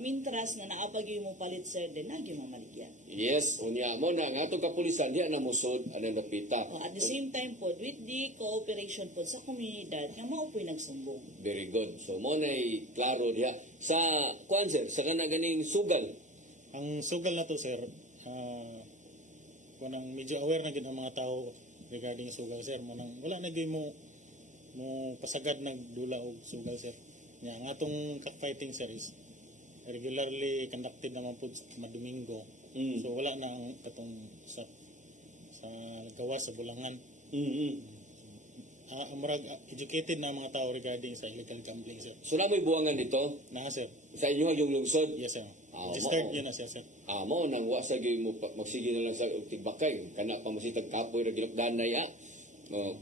Mintras na naapag mo palit sir then nagi mo maligyan. Yes, unya mo na nga atong kapulisan diha na musod ana napita. At the same time po with the cooperation po sa komunidad nga mao po'y nagsumbong. Very good. So mo nay klaro diha sa kuan sir sa kana ganing sugal. Ang sugal na to sir kanang medyo aware na gid ang mga tao regarding sugal sir manang wala na gyud mo pasagad nagdula og sugal sir. Nya ang atong fighting sir is regularly conducted naman po Domingo. So wala na ang katong sa gawas sa bulangan. Murag educated na mga tao regarding sa illegal gambling sir. So namoy buwangan dito? Na sir. Sa inyo yung lungsod? Yes sir. Registered yun na siya sir. Mo nang wa sa gyud mo magsige na lang sa tigbakay kana pa masitag kapoy ra ginokdanay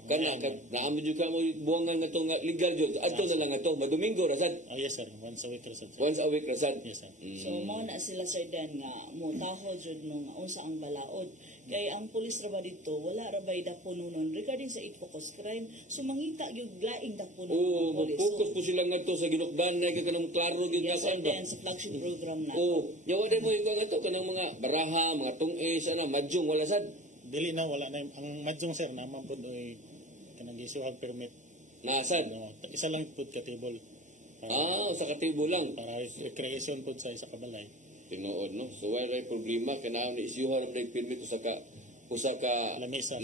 kana naamo jud ka mo buwangan nga to nga legal jud adto na lang ato madomingo ra sad. Yes sir, once a week ra sad. Once a week ra sad. Yes sir. So mao na sila sir dan nga mo taho jud no nga unsa ang balaod kay ang pulis ra ba dito wala ra bay dapunon regarding sa focus crime so mangita gyud laing dapunon ang pulis. Focus po sila ngadto sa ginokdanay kay kanang klaro gyud nga sa flagship program na. Yawa mo yung nga to kanang mga baraha, mga tungis ana madyong wala sad. Dili na wala na ang madyong sir naman pud oy kanang gisuhag permit. Nasad? Isa lang pud ka table. Sa katibol lang. Para recreation pud sa isa ka balay. Tinuod no. So wala problema kanang isyuhan ng permit sa ka lamisa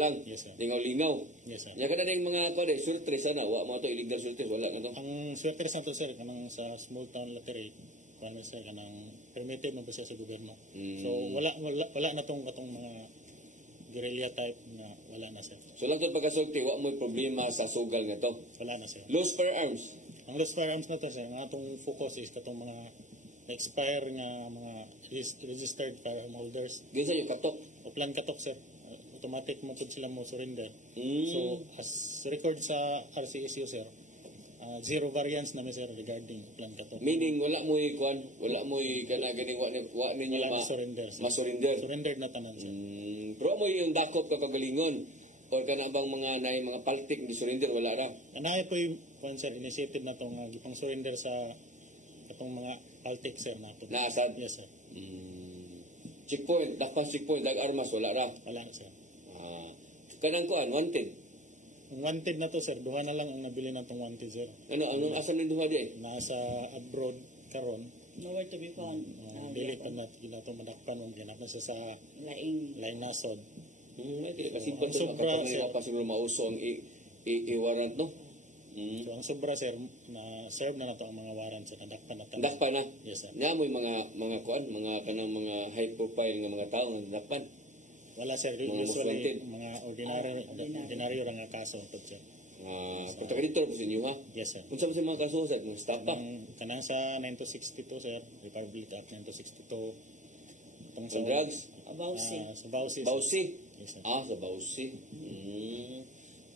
lang. Yes sir. Lingaw-lingaw. Yes sir. Nya kada ning mga kode surtres ana wa mo to illegal surtres wala na to. Ang surtres na to sir kanang sa small town lottery kano sir kanang permitted man ba siya sa gobyerno. So wala na tong mga guerrilla type na wala na sir. So lang tong pagkasulti wa mo problema sa sugal nga to. Wala na sir. Loose firearms. Ang loose firearms na to sir nga atong focus is katong mga expire nga mga registered firearm holders. Gisa yung katok. O plan katok sir. Automatic mo pud sila mo surrender. So as record sa RCSU sir zero variance namin sir regarding plan kato. Meaning wala mo kuan, wala mo kana ganing wa ninyo Wala surrender. ma-surrender. Surrender na tanan sir. Pero mo yung dakop ka kagalingon or kana bang mga nay mga paltik di surrender wala ra. Anahay po yung kuan sir initiated na tong gipang surrender sa katong mga Caltech sir nato. Naasad? Yes sir. Checkpoint, dapat checkpoint dag armas wala ra. Wala sir. Kanang kuan wanted. Ang wanted na to sir, duha na lang ang nabili natong wanted sir. Ano asan ni duha di? Nasa abroad karon. Nowhere to be found. Dili pa na ginato madakpan ang ginapan sa laing nasod. Kasi pa ito makapanira pa siguro mauso ang i-warrant no? So ang sobra sir, na serve na nato ang mga warrant sa nadakpan na Nadakpan na? Yes sir. Nga mo mga kuan, mga kanang mga high profile nga mga tao nga nadakpan? Wala sir, usually mga ordinaryo ra nga kaso ito sir. Pagka-editor po sa inyo ha? Yes sir. Kung saan sa mga kaso sa mga staff pa? Kanang sa 9262 sir, Republic Act 9262. Itong sa drugs? Sa Bausi. Bausi? Yes sir. Sa Bausi.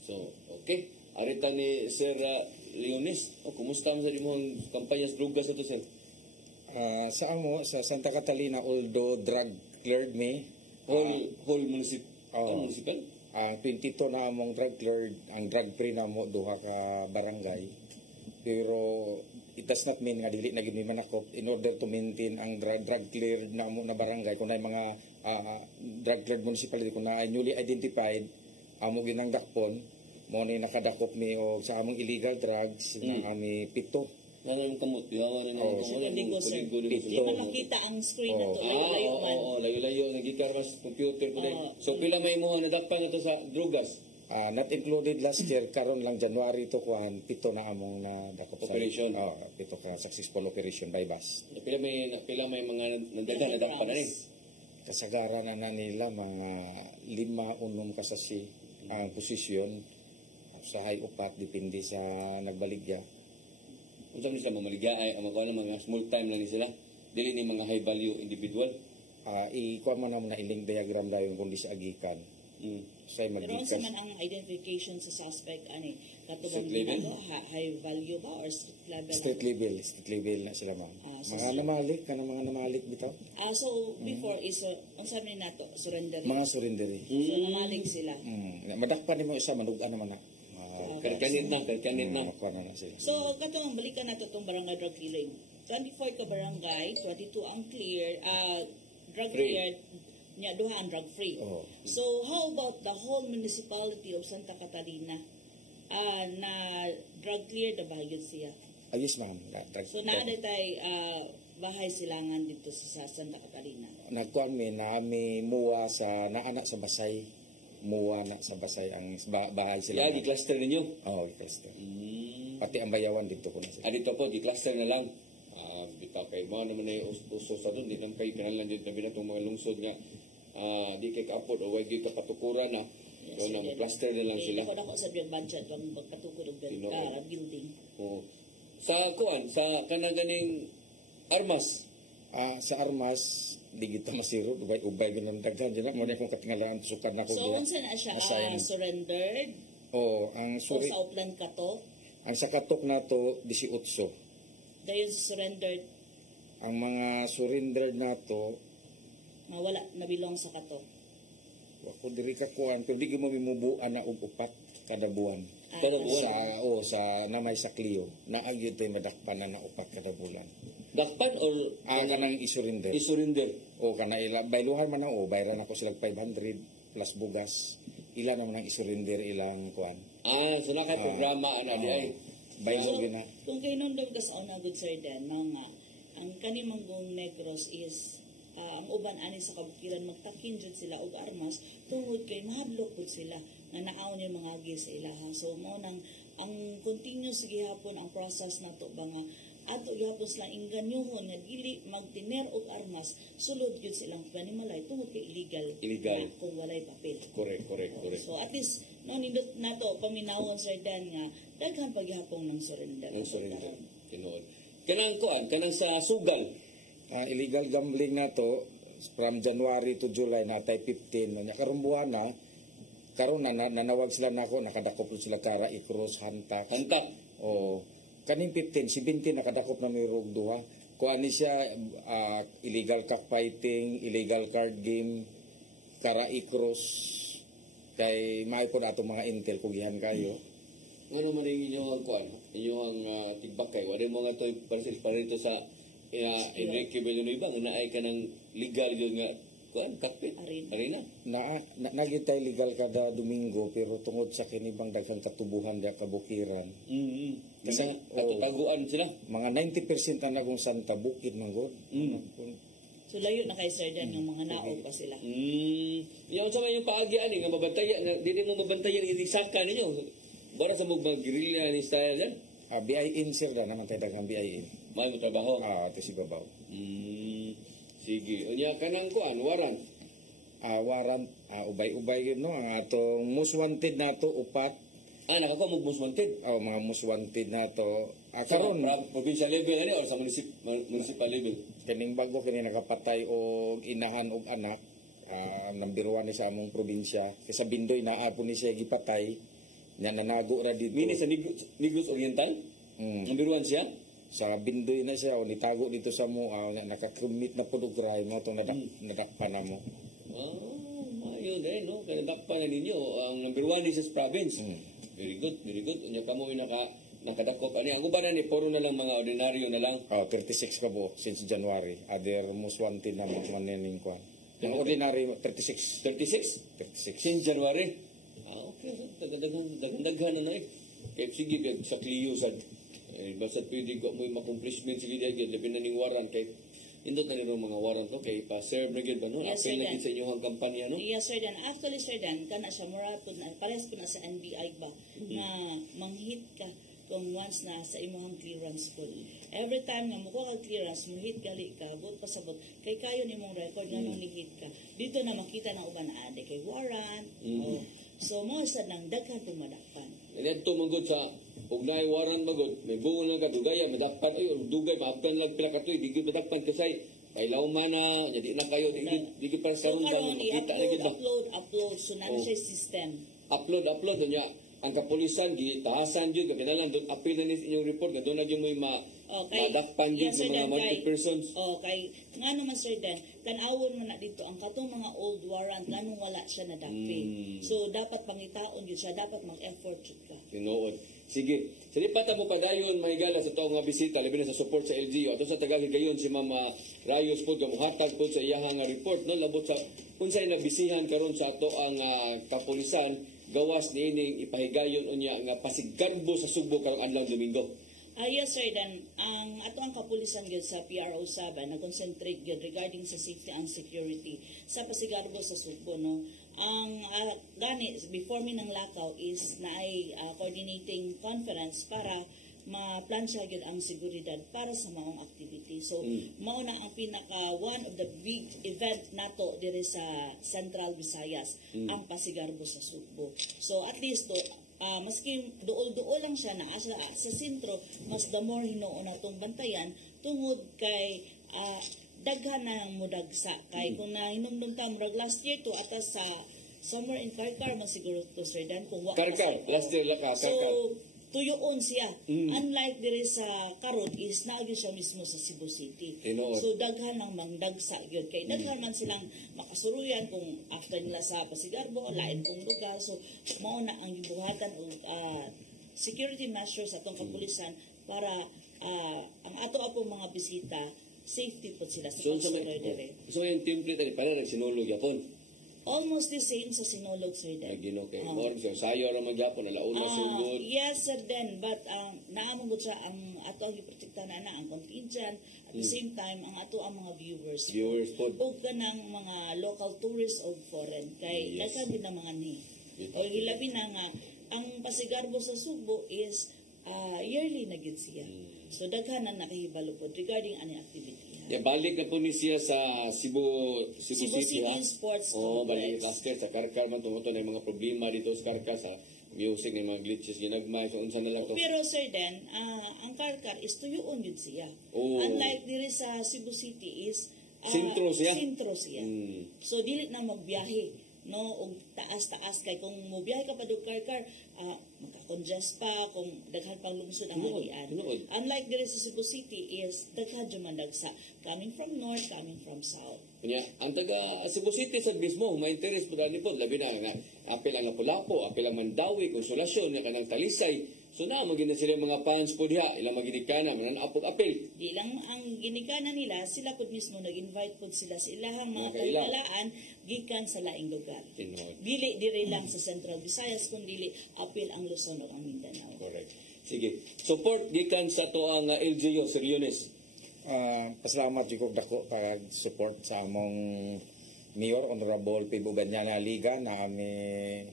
So, okay. Arita ni Sir Leonis, kumusta mo sa imong kampanyas drugas na to, Sir? Sa amo, sa Santa Catalina, although drug cleared me, whole municipal? Ang 22 na among drug cleared, ang drug free na mo, duha ka barangay. Pero it does not mean nga dili na gid mi manakop in order to maintain ang drug cleared na mo na barangay. Kung na mga drug cleared municipality, kung na newly identified, amo ginang dakpon, mo ni nakadakop mi o sa among illegal drugs nga kami 7. Ano yung kamot? Yawan yung Di man makita ang screen na to. Layo-layo man. Layo-layo. Nagikar mas computer ko din. So pila may imuha na dakpan ito sa drugas? Not included last year, karon lang January to kuhan, 7 na among na dakop operation. 7 ka successful operation by bus. Pila may mga nagdagan na dakpan na rin? Kasagaran na nila mga 5-6 kasasi ang posisyon sa high upat depende sa nagbaligya. Kung saan sila mamaligya ay mga small time lang sila. Dili ni mga high value individual. Ikuha mo na iling diagram dayon kung di sa agikan. Pero sa man ang identification sa suspect katubang high value ba or street level? Street level na sila ma'am. Mga namalik bitaw. So before is ang sabi nato surrender. Mga surrender. So namalik sila. Madakpan nimo isa manugan naman na. Karkanit na. So katong balikan nato tong barangay drug clearing. 24 ka barangay, 22 ang clear, drug cleared, nya duha ang drug free. So how about the whole municipality of Santa Catalina na drug cleared na bahagyan siya? Yes ma'am. So naada tay bahay silangan dito sa Santa Catalina. Nagkuan mi na mi muwa sa naanak sa Basay. Muwa na sa Basay ang bahay sila. Di-cluster ninyo? Oo, di-cluster. Pati ang bayawan dito ko na sila. Dito po, di-cluster na lang. Bita kay mga naman ay uso sa doon. Di naman kayo kanalan dito na itong mga lungsod nga. Di kay kaapod o wag dito patukuran na. So na cluster na lang sila. Ako na ko sa budget ang pagkatukod ng building. Sa kuan, sa kanaganing armas. Sa armas, di kita masiro, ubay binundagan. Diyan mo na kung katingalaan, sukad na ko. So, unsa na siya surrendered? Ang sa outland katok? Ang sa katok na to, 18. Dahil sa surrendered? Ang mga surrendered na to, wala, nabilong sa katok. Ako diri ka kuan, pero di mo mimubuan na upat kada buwan. Kada buwan? Sa namay sa Clio. Naagyod tayo madakpan na upat kada bulan. Dakpan or kanang isurrender? Isurrender. Kana bayluhan man bayran ako sila 500 plus bugas. Ila naman ang isurrender ilang kuan. So naka-programa di ay baylo gina. Kung kayo nung daw kas una good sir den, mga ang kanimang gong Negros is ang uban ani sa kabukiran magtakin jud sila og armas tungod kay mahadlok pud sila nga naaw ni mga agi sa ilaha. So mo nang ang continuous gihapon ang process nato ba nga ato gihapon sila inganyohon nga dili magtiner og armas sulod gyud silang panimalay tungod kay illegal kung walay papel. Correct. So at least no nindot nato paminawon sa Dan nga daghan paghapon ng surrender. Tinuod. Kanang kuan, kanang sa sugal. Illegal gambling na to from January to July natay 15 nya karong buwan na karon na nanawag sila nako nakadakop sila kara i-cross hantak. kaning 15, 17 nakadakop na may rog duha. Kuan ni siya illegal cockfighting, illegal card game, karai cross, kay may po atong mga intel kugihan kayo. Ano man yung inyong kuan? Inyong tigbakay. Wala mo nga ito para ito sa Enrique Villanueva. Una ay ka ng legal yun nga kuan, kapit. Arena. Nagitay legal kada Domingo pero tungod sa kinibang daghang katubuhan da kabukiran. Kasi taguan sila. Mga 90% ang nagong Santa Bukid man god. So layo na kay Sir Dan yung mga naog pa sila. Yung sa yung paagian nga mabantayan, dili mo mabantayan ini saka ninyo. Bara sa mag-guerrilla ni style yan. BIN sir da naman tayo daghang BIN. May mo trabaho. Ito si Babaw. Sige. Unya kanang kuan warrant. Warrant ubay-ubay yun no ang atong most wanted nato upat. Nakakuha mo most wanted? Mga most wanted nato. Karon provincial level ani or sa municipal level? Kaning bago kini nakapatay og inahan og anak. Number 1 ni sa among probinsya. Kay sa Bindoy naapon ni siya gipatay. Nya nanago ra dito. Mini sa Negros Oriental? Number 1 siya? Sa Bindoy na siya o nitago dito sa mo nakakrumit na pud og crime mo tong nadakpan na mo. Mayo din no, kaya nadakpan na ninyo ang number 1 is sa province. Very good, very good. Unya kamo nakadakop ani ang uban ni puro na lang mga ordinaryo na lang. 36 ka po since January. Other most wanted na mga maning kwan. Yung ordinary 36. 36 since January. Okay. Daghan na kaya sige sa Clio sad. Basta pwede ko may accomplishment sige dahil labi na ning warrant kay indot na nila mga warrant okay pa-serve na gid ba no? Yes, apil na gid sa inyong kampanya no? Yes sir Dan. Actually sir Dan, kana siya mura po na pares po na sa NBI ba na manghit ka kung once na sa imong clearance pool. Every time nga mukuha ka clearance, muhit gali ka, but pasabot kay kayo nimong record nga manghit ka. Dito na makita na uban ade kay warrant. So mo sa nang daghan pong madakpan. Dito mangod sa ugnay warrant magod, may buong lang ka dugaya, madakpan ay dugay maaptan lang pila ka toy, di gid madakpan kasay. Kay lawman na, di na kayo di gid para karon ba makita na gid ba. Upload so na siya system. Upload nya ang kapulisan gitahasan jud gabinalan doon apil na ni inyong report nga doon na yung may madakpan jud sa mga multi-persons. Kay nga naman sir Dan, tan-awon man na dito ang katong mga old warrant nganong wala siya nadakpin. So dapat pangitaon jud siya, dapat mag-effort jud ka. Tinuod. Sige. Sa pata mo padayon mahigala sa taong nga bisita labi na sa support sa LGU ato sa tagal gayon si Mama Rayos pod nga muhatag pod sa iyang report no labot sa unsay nabisihan karon sa ato ang kapulisan gawas niining ipahigayon unya nga pasigarbo sa Subo karong adlaw Domingo. Yes sir Dan, ang ato ang kapulisan gyud sa PRO7 na-concentrate gyud regarding sa safety and security sa pasigarbo sa Subo no. Ang gani before mi nang lakaw is naay coordinating conference para ma-plansya gyud ang seguridad para sa maong activity. So mao na ang pinaka one of the big event nato diri sa Central Visayas ang pasigarbo sa Subo. So at least maski duol-duol lang siya na sa sentro, mas the more hinuon natong bantayan tungod kay daghan na mudagsa kay kung nahinumdum ta murag last year to atas sa somewhere in Karkar man siguro to sir Dan kung Karkar last year la ka Karkar. So tuyoon siya. Unlike diri sa karon is naagi siya mismo sa Cebu City. So daghan ang mandagsa gyud kay daghan man silang makasuruyan kung after nila sa pasigarbo lain kung lugar. So mao na ang gibuhatan og security measures atong kapulisan para ang ato mga bisita safety po sila sa pagsuroy dire. So yung template ani para nagsinulog yapon. Almost the same sa Sinulog, Sir Dan. Ay, ginokay. More sa sayo ra magyapon alauna sugod. Yes, Sir Dan, but naamong siya ang ato ang giprotekta na ang contingent at the same time ang ato ang mga viewers po. O kanang mga local tourists o foreign kay daghan din ang mga ni. O hilabi na nga ang pasigarbo sa Subo is yearly na gid siya. So daghan na nakahibalo po regarding ani activity. Balik na po ni siya sa Cebu City Sports. Balik na sa Karkar man tumuto na yung mga problema dito sa Karkar sa music ng mga glitches ginagmay so unsa na lang to. Pero sir Dan, ang Karkar is tuyoon yun siya. Unlike diri sa Cebu City is sentro siya. So dili na magbiyahe. no, og taas kay kung mobiyahe ka pa do car maka-congest pa kung daghan pang lungsod ang hagian. Unlike diri sa Cebu City is daghan jud man dagsa coming from north, coming from south. Kanya, ang taga Cebu City sa mismo, ma-interest po dali po, labi na nga, apil ang Lapu-Lapu, apil ang Mandawi, Konsolasyon, nga kanang Talisay. So na, magina sila mga fans po diha, ilang maginikana, mananapog apil. Di lang ang ginikana nila, sila po mismo nag-invite po sila sa ilahang mga kailalaan, gikan sa laing lugar. Dili diri lang sa Central Visayas, kundi apil ang Luzon o ang Mindanao. Correct. Sige. Support gikan sa to ang LGU, Sir Yunes. Pasalamat jud dako kag support sa among Mayor Honorable Pibo Ganyana Liga na ami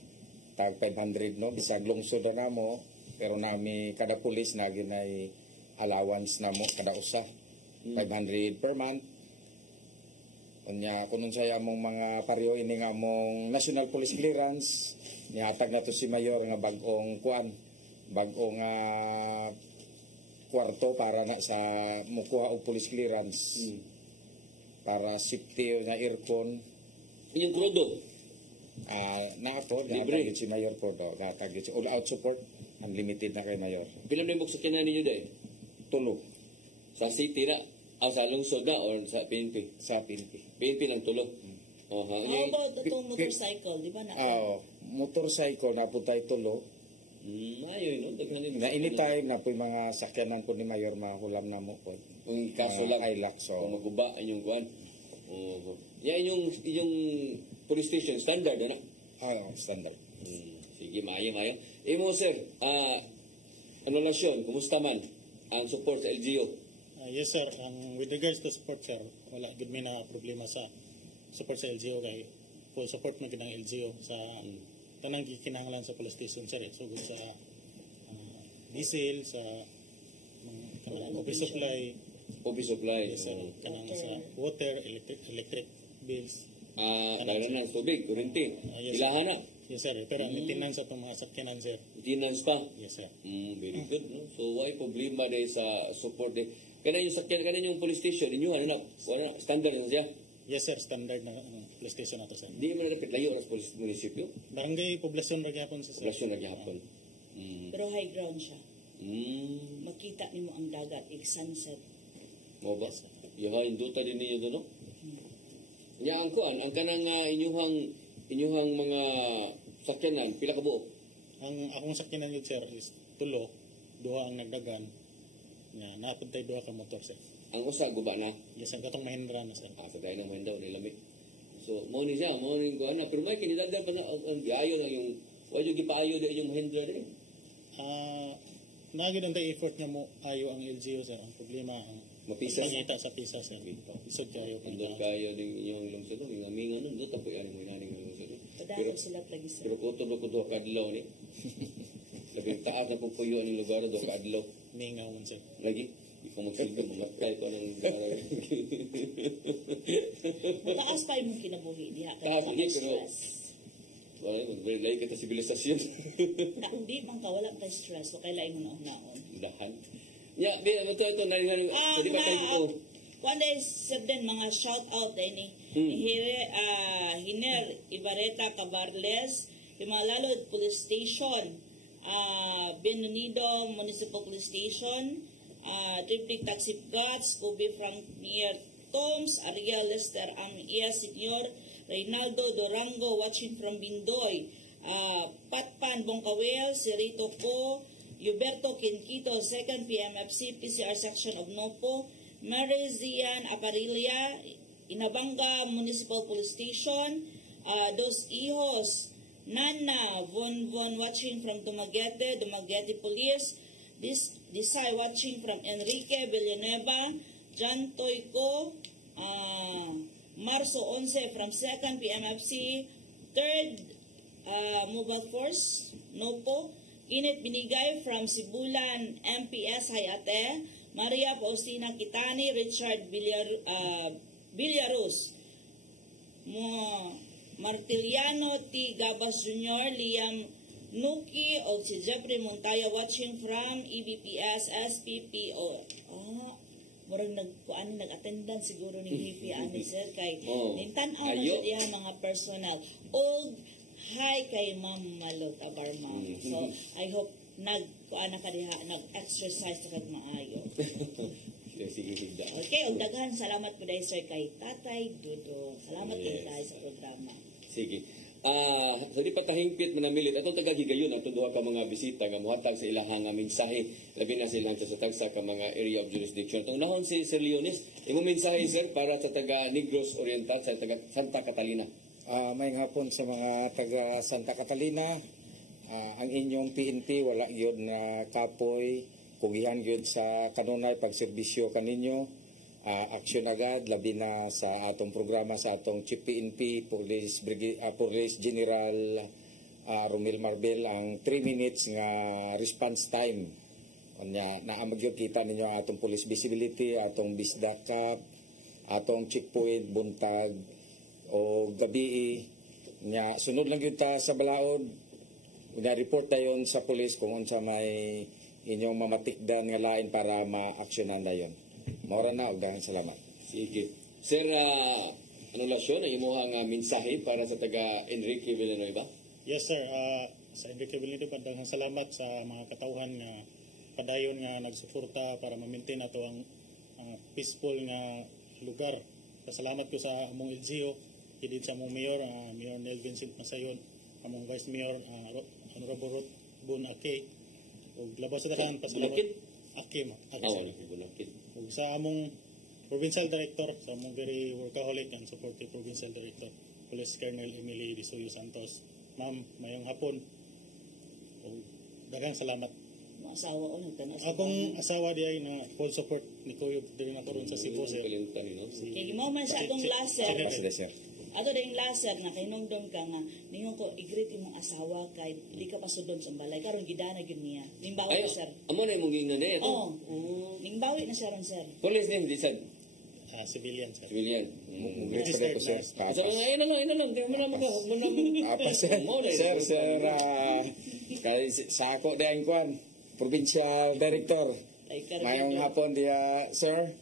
tag 500 no bisag lungsod na mo pero nami kada pulis na ginay allowance na mo kada usa 500 per month. Unya kunon saya among mga pareho ini nga among National Police Clearance nihatag nato si Mayor nga bag-ong kwarto para na sa mukuha og police clearance para safety na aircon yung krudo na ako libre si Mayor po do natagit all out support unlimited na kay Mayor. Pila na sa kinan ninyo day? Tulo sa city na sa lungsod na or sa PNP? Sa PNP ng tulo. How about itong motorcycle, di ba na? Motorcycle na po tayo tulo. Ayun, no? Na anytime na po yung mga sakyanan po ni Mayor mahulam na mo po. Kung kaso lang, kung maguba ang yung kuhan. Yan yung police station, standard, ano? Standard. Sige, maayang. Imo, sir, relasyon, kumusta man ang support sa LGU? Yes, sir. With regards to support, sir, wala good may na problema sa support sa LGU kay full support mo ng LGU sa tanang gikinahanglan sa police station, sir. So good sa diesel, sa office supply. Yes, sir. Kanang sa water, electric bills. Dahil na tubig, kurinti. Ilahan na. Yes, sir. Pero ang maintenance sa itong mga sakyanan, sir. Maintenance pa? Yes, sir. Very good. No? So, why problema dahil sa support dahil? Kanan yung sakyan, kanan yung police station, inyo, standard na siya? Yes, sir. Standard na police station na to, sir. Di mo na dapat layo ang munisipyo? Barangay poblasyon ragyapon sa sir. Poblasyon ragyapon. Pero high ground siya. Makita nimo ang dagat, sunset. Mo ba? Yung duta din niyo doon, no? Nya ang kuan, ang kanang inyuhang mga sakyanan, pila ka buo? Ang akong sakyanan yun, sir, is tulo, duha ang nagdagan. Napod tayo duha ka motor, sir. Ang usa guba na? Yes, ang katong Mahindra na, sir. Kagaya ng Mahindra, nilamig. So, mo ni siya, mo ni kuan na. Pero may kinidagdag pa niya, ang giayo na yung, wala yung gipaayo na yung Mahindra din. Nagid ang effort niya mo ayo ang LGU, sir. Ang problema, mapisas pangita sa pisa, sir. Isod kayo. Andun kayo din yung lungsod, yung amingan nun, doon tapo yan yung inaning lungsod. Padahal sila lagi, sir. Pero kuto kadlaw ni. Labing taas na pupuyo ang lugar doon kadlaw. Ningaw mo, sir. Lagi? Ikaw magsilbi, mag-apply ko ng mataas pa yung kinabuhi. Taas, hindi, pero wala, mag-relay ka sa sibilisasyon. Hindi man ka, wala ka stress. Wala kailangan mo na unaon. Dahan. Ya, ito, narinig. Pwede ba tayo ito? Kuwanda sir din, mga shout out din ni Hiner Ibareta Cabarles, Himalalod Police Station, Benonido Municipal Police Station, Triptic Taxi Guts, Kobe Frank near Toms, Ariel Lester Amia Senior, Reynaldo Durango watching from Bindoy, Patpan Bongkawel, Sirito Po, Huberto Quinquito, 2nd PMFC PCR section of Nopo, Mary Zian Aparilia, Inabanga Municipal Police Station, Dos Hijos, Nana Von watching from Dumaguete Police, Disay watching from Enrique Villanueva, John Toyko, Marso 11 from 2nd PMFC, 3rd Mobile Force, Nopo, Init Binigay from Sibulan MPS Hayate, Maria Faustina Kitani, Richard Villarus, Martiliano T. Gabas Jr., Liam Nuki, o si Jeffrey Montaya watching from EBPS SPPO. murag nag-attendance siguro ni VP ani sir kay Oh. nintan-aw na Ayo. sa iya mga personal og hi kay Ma'am Malo Tabar ma'am. So I hope nag-kuana ka diha nag-exercise kag maayo. Sige, sige. Okay, og daghan salamat po dahil sir kay Tatay Dudo. Salamat po Yes. dahil sa programa. Sige. Sa di patahingpit manamilit, atong tagagigayon atong duha ka mga bisita nga muhatag sa ilahang mensahe labi na silang sa tagsa ka mga area of jurisdiction. Itong nahon si Sir Leones, imo mensahe sir para sa taga Negros Oriental sa taga Santa Catalina. May hapon sa mga taga Santa Catalina, ang inyong PNP wala gyud na kapoy kugihan gyud sa kanunay pagserbisyo kaninyo. Aksyon agad labi na sa atong programa sa atong Chief PNP Police General Romel Marbel ang 3 minutes nga response time. Kanya naamagyod kita ninyo ang atong police visibility, atong bisdakap, atong checkpoint buntag o gabi nya sunod lang gyud ta sa balaod. Una report dayon sa police kung unsa may inyong mamatikdan nga lain para ma-aksyonan dayon. Mora na, dahil salamat. Sige. Sir, anong lasyon ang imuhang mensahe para sa taga Enrique Villanueva? Yes sir, sa Enrique Villanueva daghang salamat sa mga katawhan nga padayon nga nagsuporta para ma-maintain nato ang peaceful nga lugar. Salamat ko sa among LGU, hidid sa among mayor, Mayor Nel Vincent Masayon, among Vice Mayor Honorable Ruth Bun Ake, ug labas sa dakan pasalamat Ake mo. Ug sa among Provincial Director, sa among very workaholic and supportive Provincial Director, Police Colonel Emily Disuyo Santos. Ma'am, mayong hapon. Ug daghang salamat. Mga asawa o nagtanas. Akong asawa di ay na full support ni Kuya diri na karon sa Cebu sir. Kay mo man sa atong laser. Ato ding laser na kinumdum ka nga ningon ko i-greet imong asawa kay di ka pasudon sa balay karon gidana gyud niya. Nimbawi na sir. Amo na imong gingon na ito. Oo. Nimbawi na siya ron sir. Police name di sad. Civilian sir. Civilian. Registered sir. So ayun na lang. Di mo na Sir, kay sa ako dahil kwan, Provincial Director. Ngayong hapon diya, sir,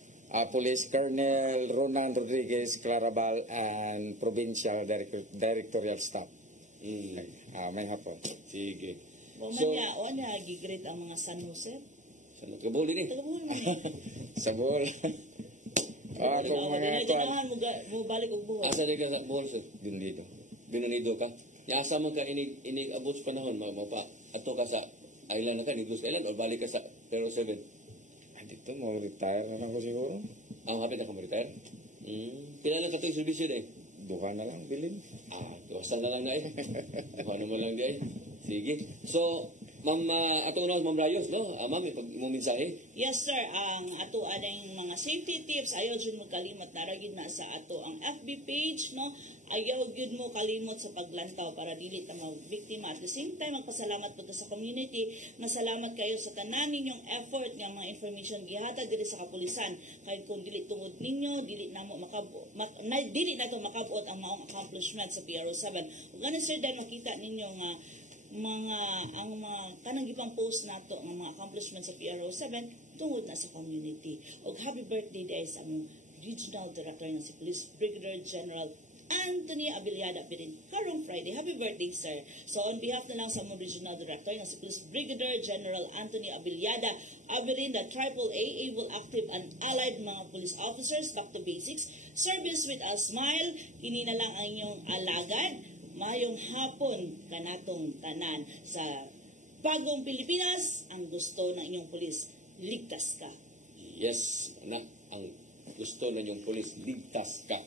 Police Colonel Ronan Rodriguez Clarabal and Provincial Directorial Staff. May hapon. Sige. Wala gigreet ang mga San Jose. Sa Tribuli ni. Sa Bohol. Akong mga kwan. Mo balik og buhol. Asa di ka sa Bohol sir? Binunido ka. Yasa man ka inig abot sa panahon mapa. Ato ka sa island na ka, Negros Island o balik ka sa 07. Dito mo retire na ako siguro. Hapit na ka mo-retire? Pila lang ka itong servisyo na eh? Duha na lang, bilin. Duwasan na lang na eh. Duha naman lang na eh. Sige. So, Ma'am, atong na, Ma'am Rayos, no? Ma'am, imong mensahe? Yes, sir. Ang ato anang mga safety tips, ayaw dyan mo kalimot. Naragid na sa ato ang FB page, no? Ayaw gyud mo kalimot sa paglantaw para dili ta magbiktima. At the same time, magpasalamat po sa community. Masalamat kayo sa tanan ninyong effort ng mga information gihatag diri sa kapulisan. Kay kung dili tungod ninyo, dili na to makabot ang maong accomplishment sa PRO7. Ug ano sir, dahil makita ninyo nga ang mga kanang gipang post nato ng mga accomplishments sa PRO7 tungod na sa community. Og happy birthday dahil sa among Regional Director na si Police Brigadier General Anthony Abiliada Pirin karong Friday. Happy birthday, sir. So on behalf na lang sa among Regional Director na si Police Brigadier General Anthony Abiliada Abirin, the AAA will active and allied mga police officers back to basics. Service with a smile. Kini na lang ang inyong alagad. Mayong hapon kanatong tanan sa bagong Pilipinas. Ang gusto ng inyong pulis, ligtas ka. Yes, anak. Ang gusto ng inyong pulis, ligtas ka.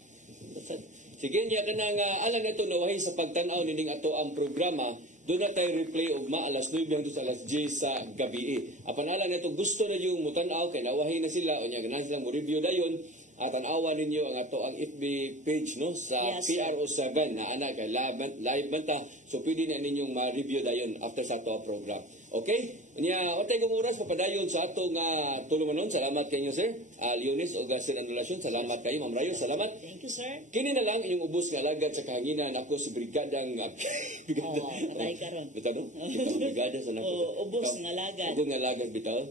Sige, niya ka nang alam na ito nawahin sa pagtanaw nining ato ang programa. Doon na tayo replay og alas 9 hanggang sa alas 10 sa gabi. Apan alam na ito gusto na yung mutanaw, kay nawahin na sila, o niya ganahan silang mo-review dayon. At tanawa ninyo ang ato ang FB page no sa yes, PRO7 na anak kay live banta, so pwede na ninyong ma-review dayon after sa ato program. Okay? Nya otay kong oras papadayon sa ato nga tulumanon. Salamat kayo sir. Leones o Gasin ang relasyon. Salamat kayo Ma'am Rayo. Salamat. Thank you sir. Kini na lang inyong ubos nga lagad sa kahanginan. Ako si Brigadang patay ka ron. Bitaw no? Brigada sa nako. Ubos nga lagad. Ubos nga lagad bitaw.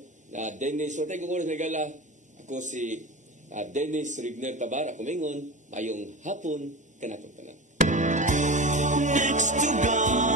Dennis, otay kong oras may gala. Ako si Dennis Rigner Tabar, ako mingon, mayong hapon kanatong tanan. Next to God.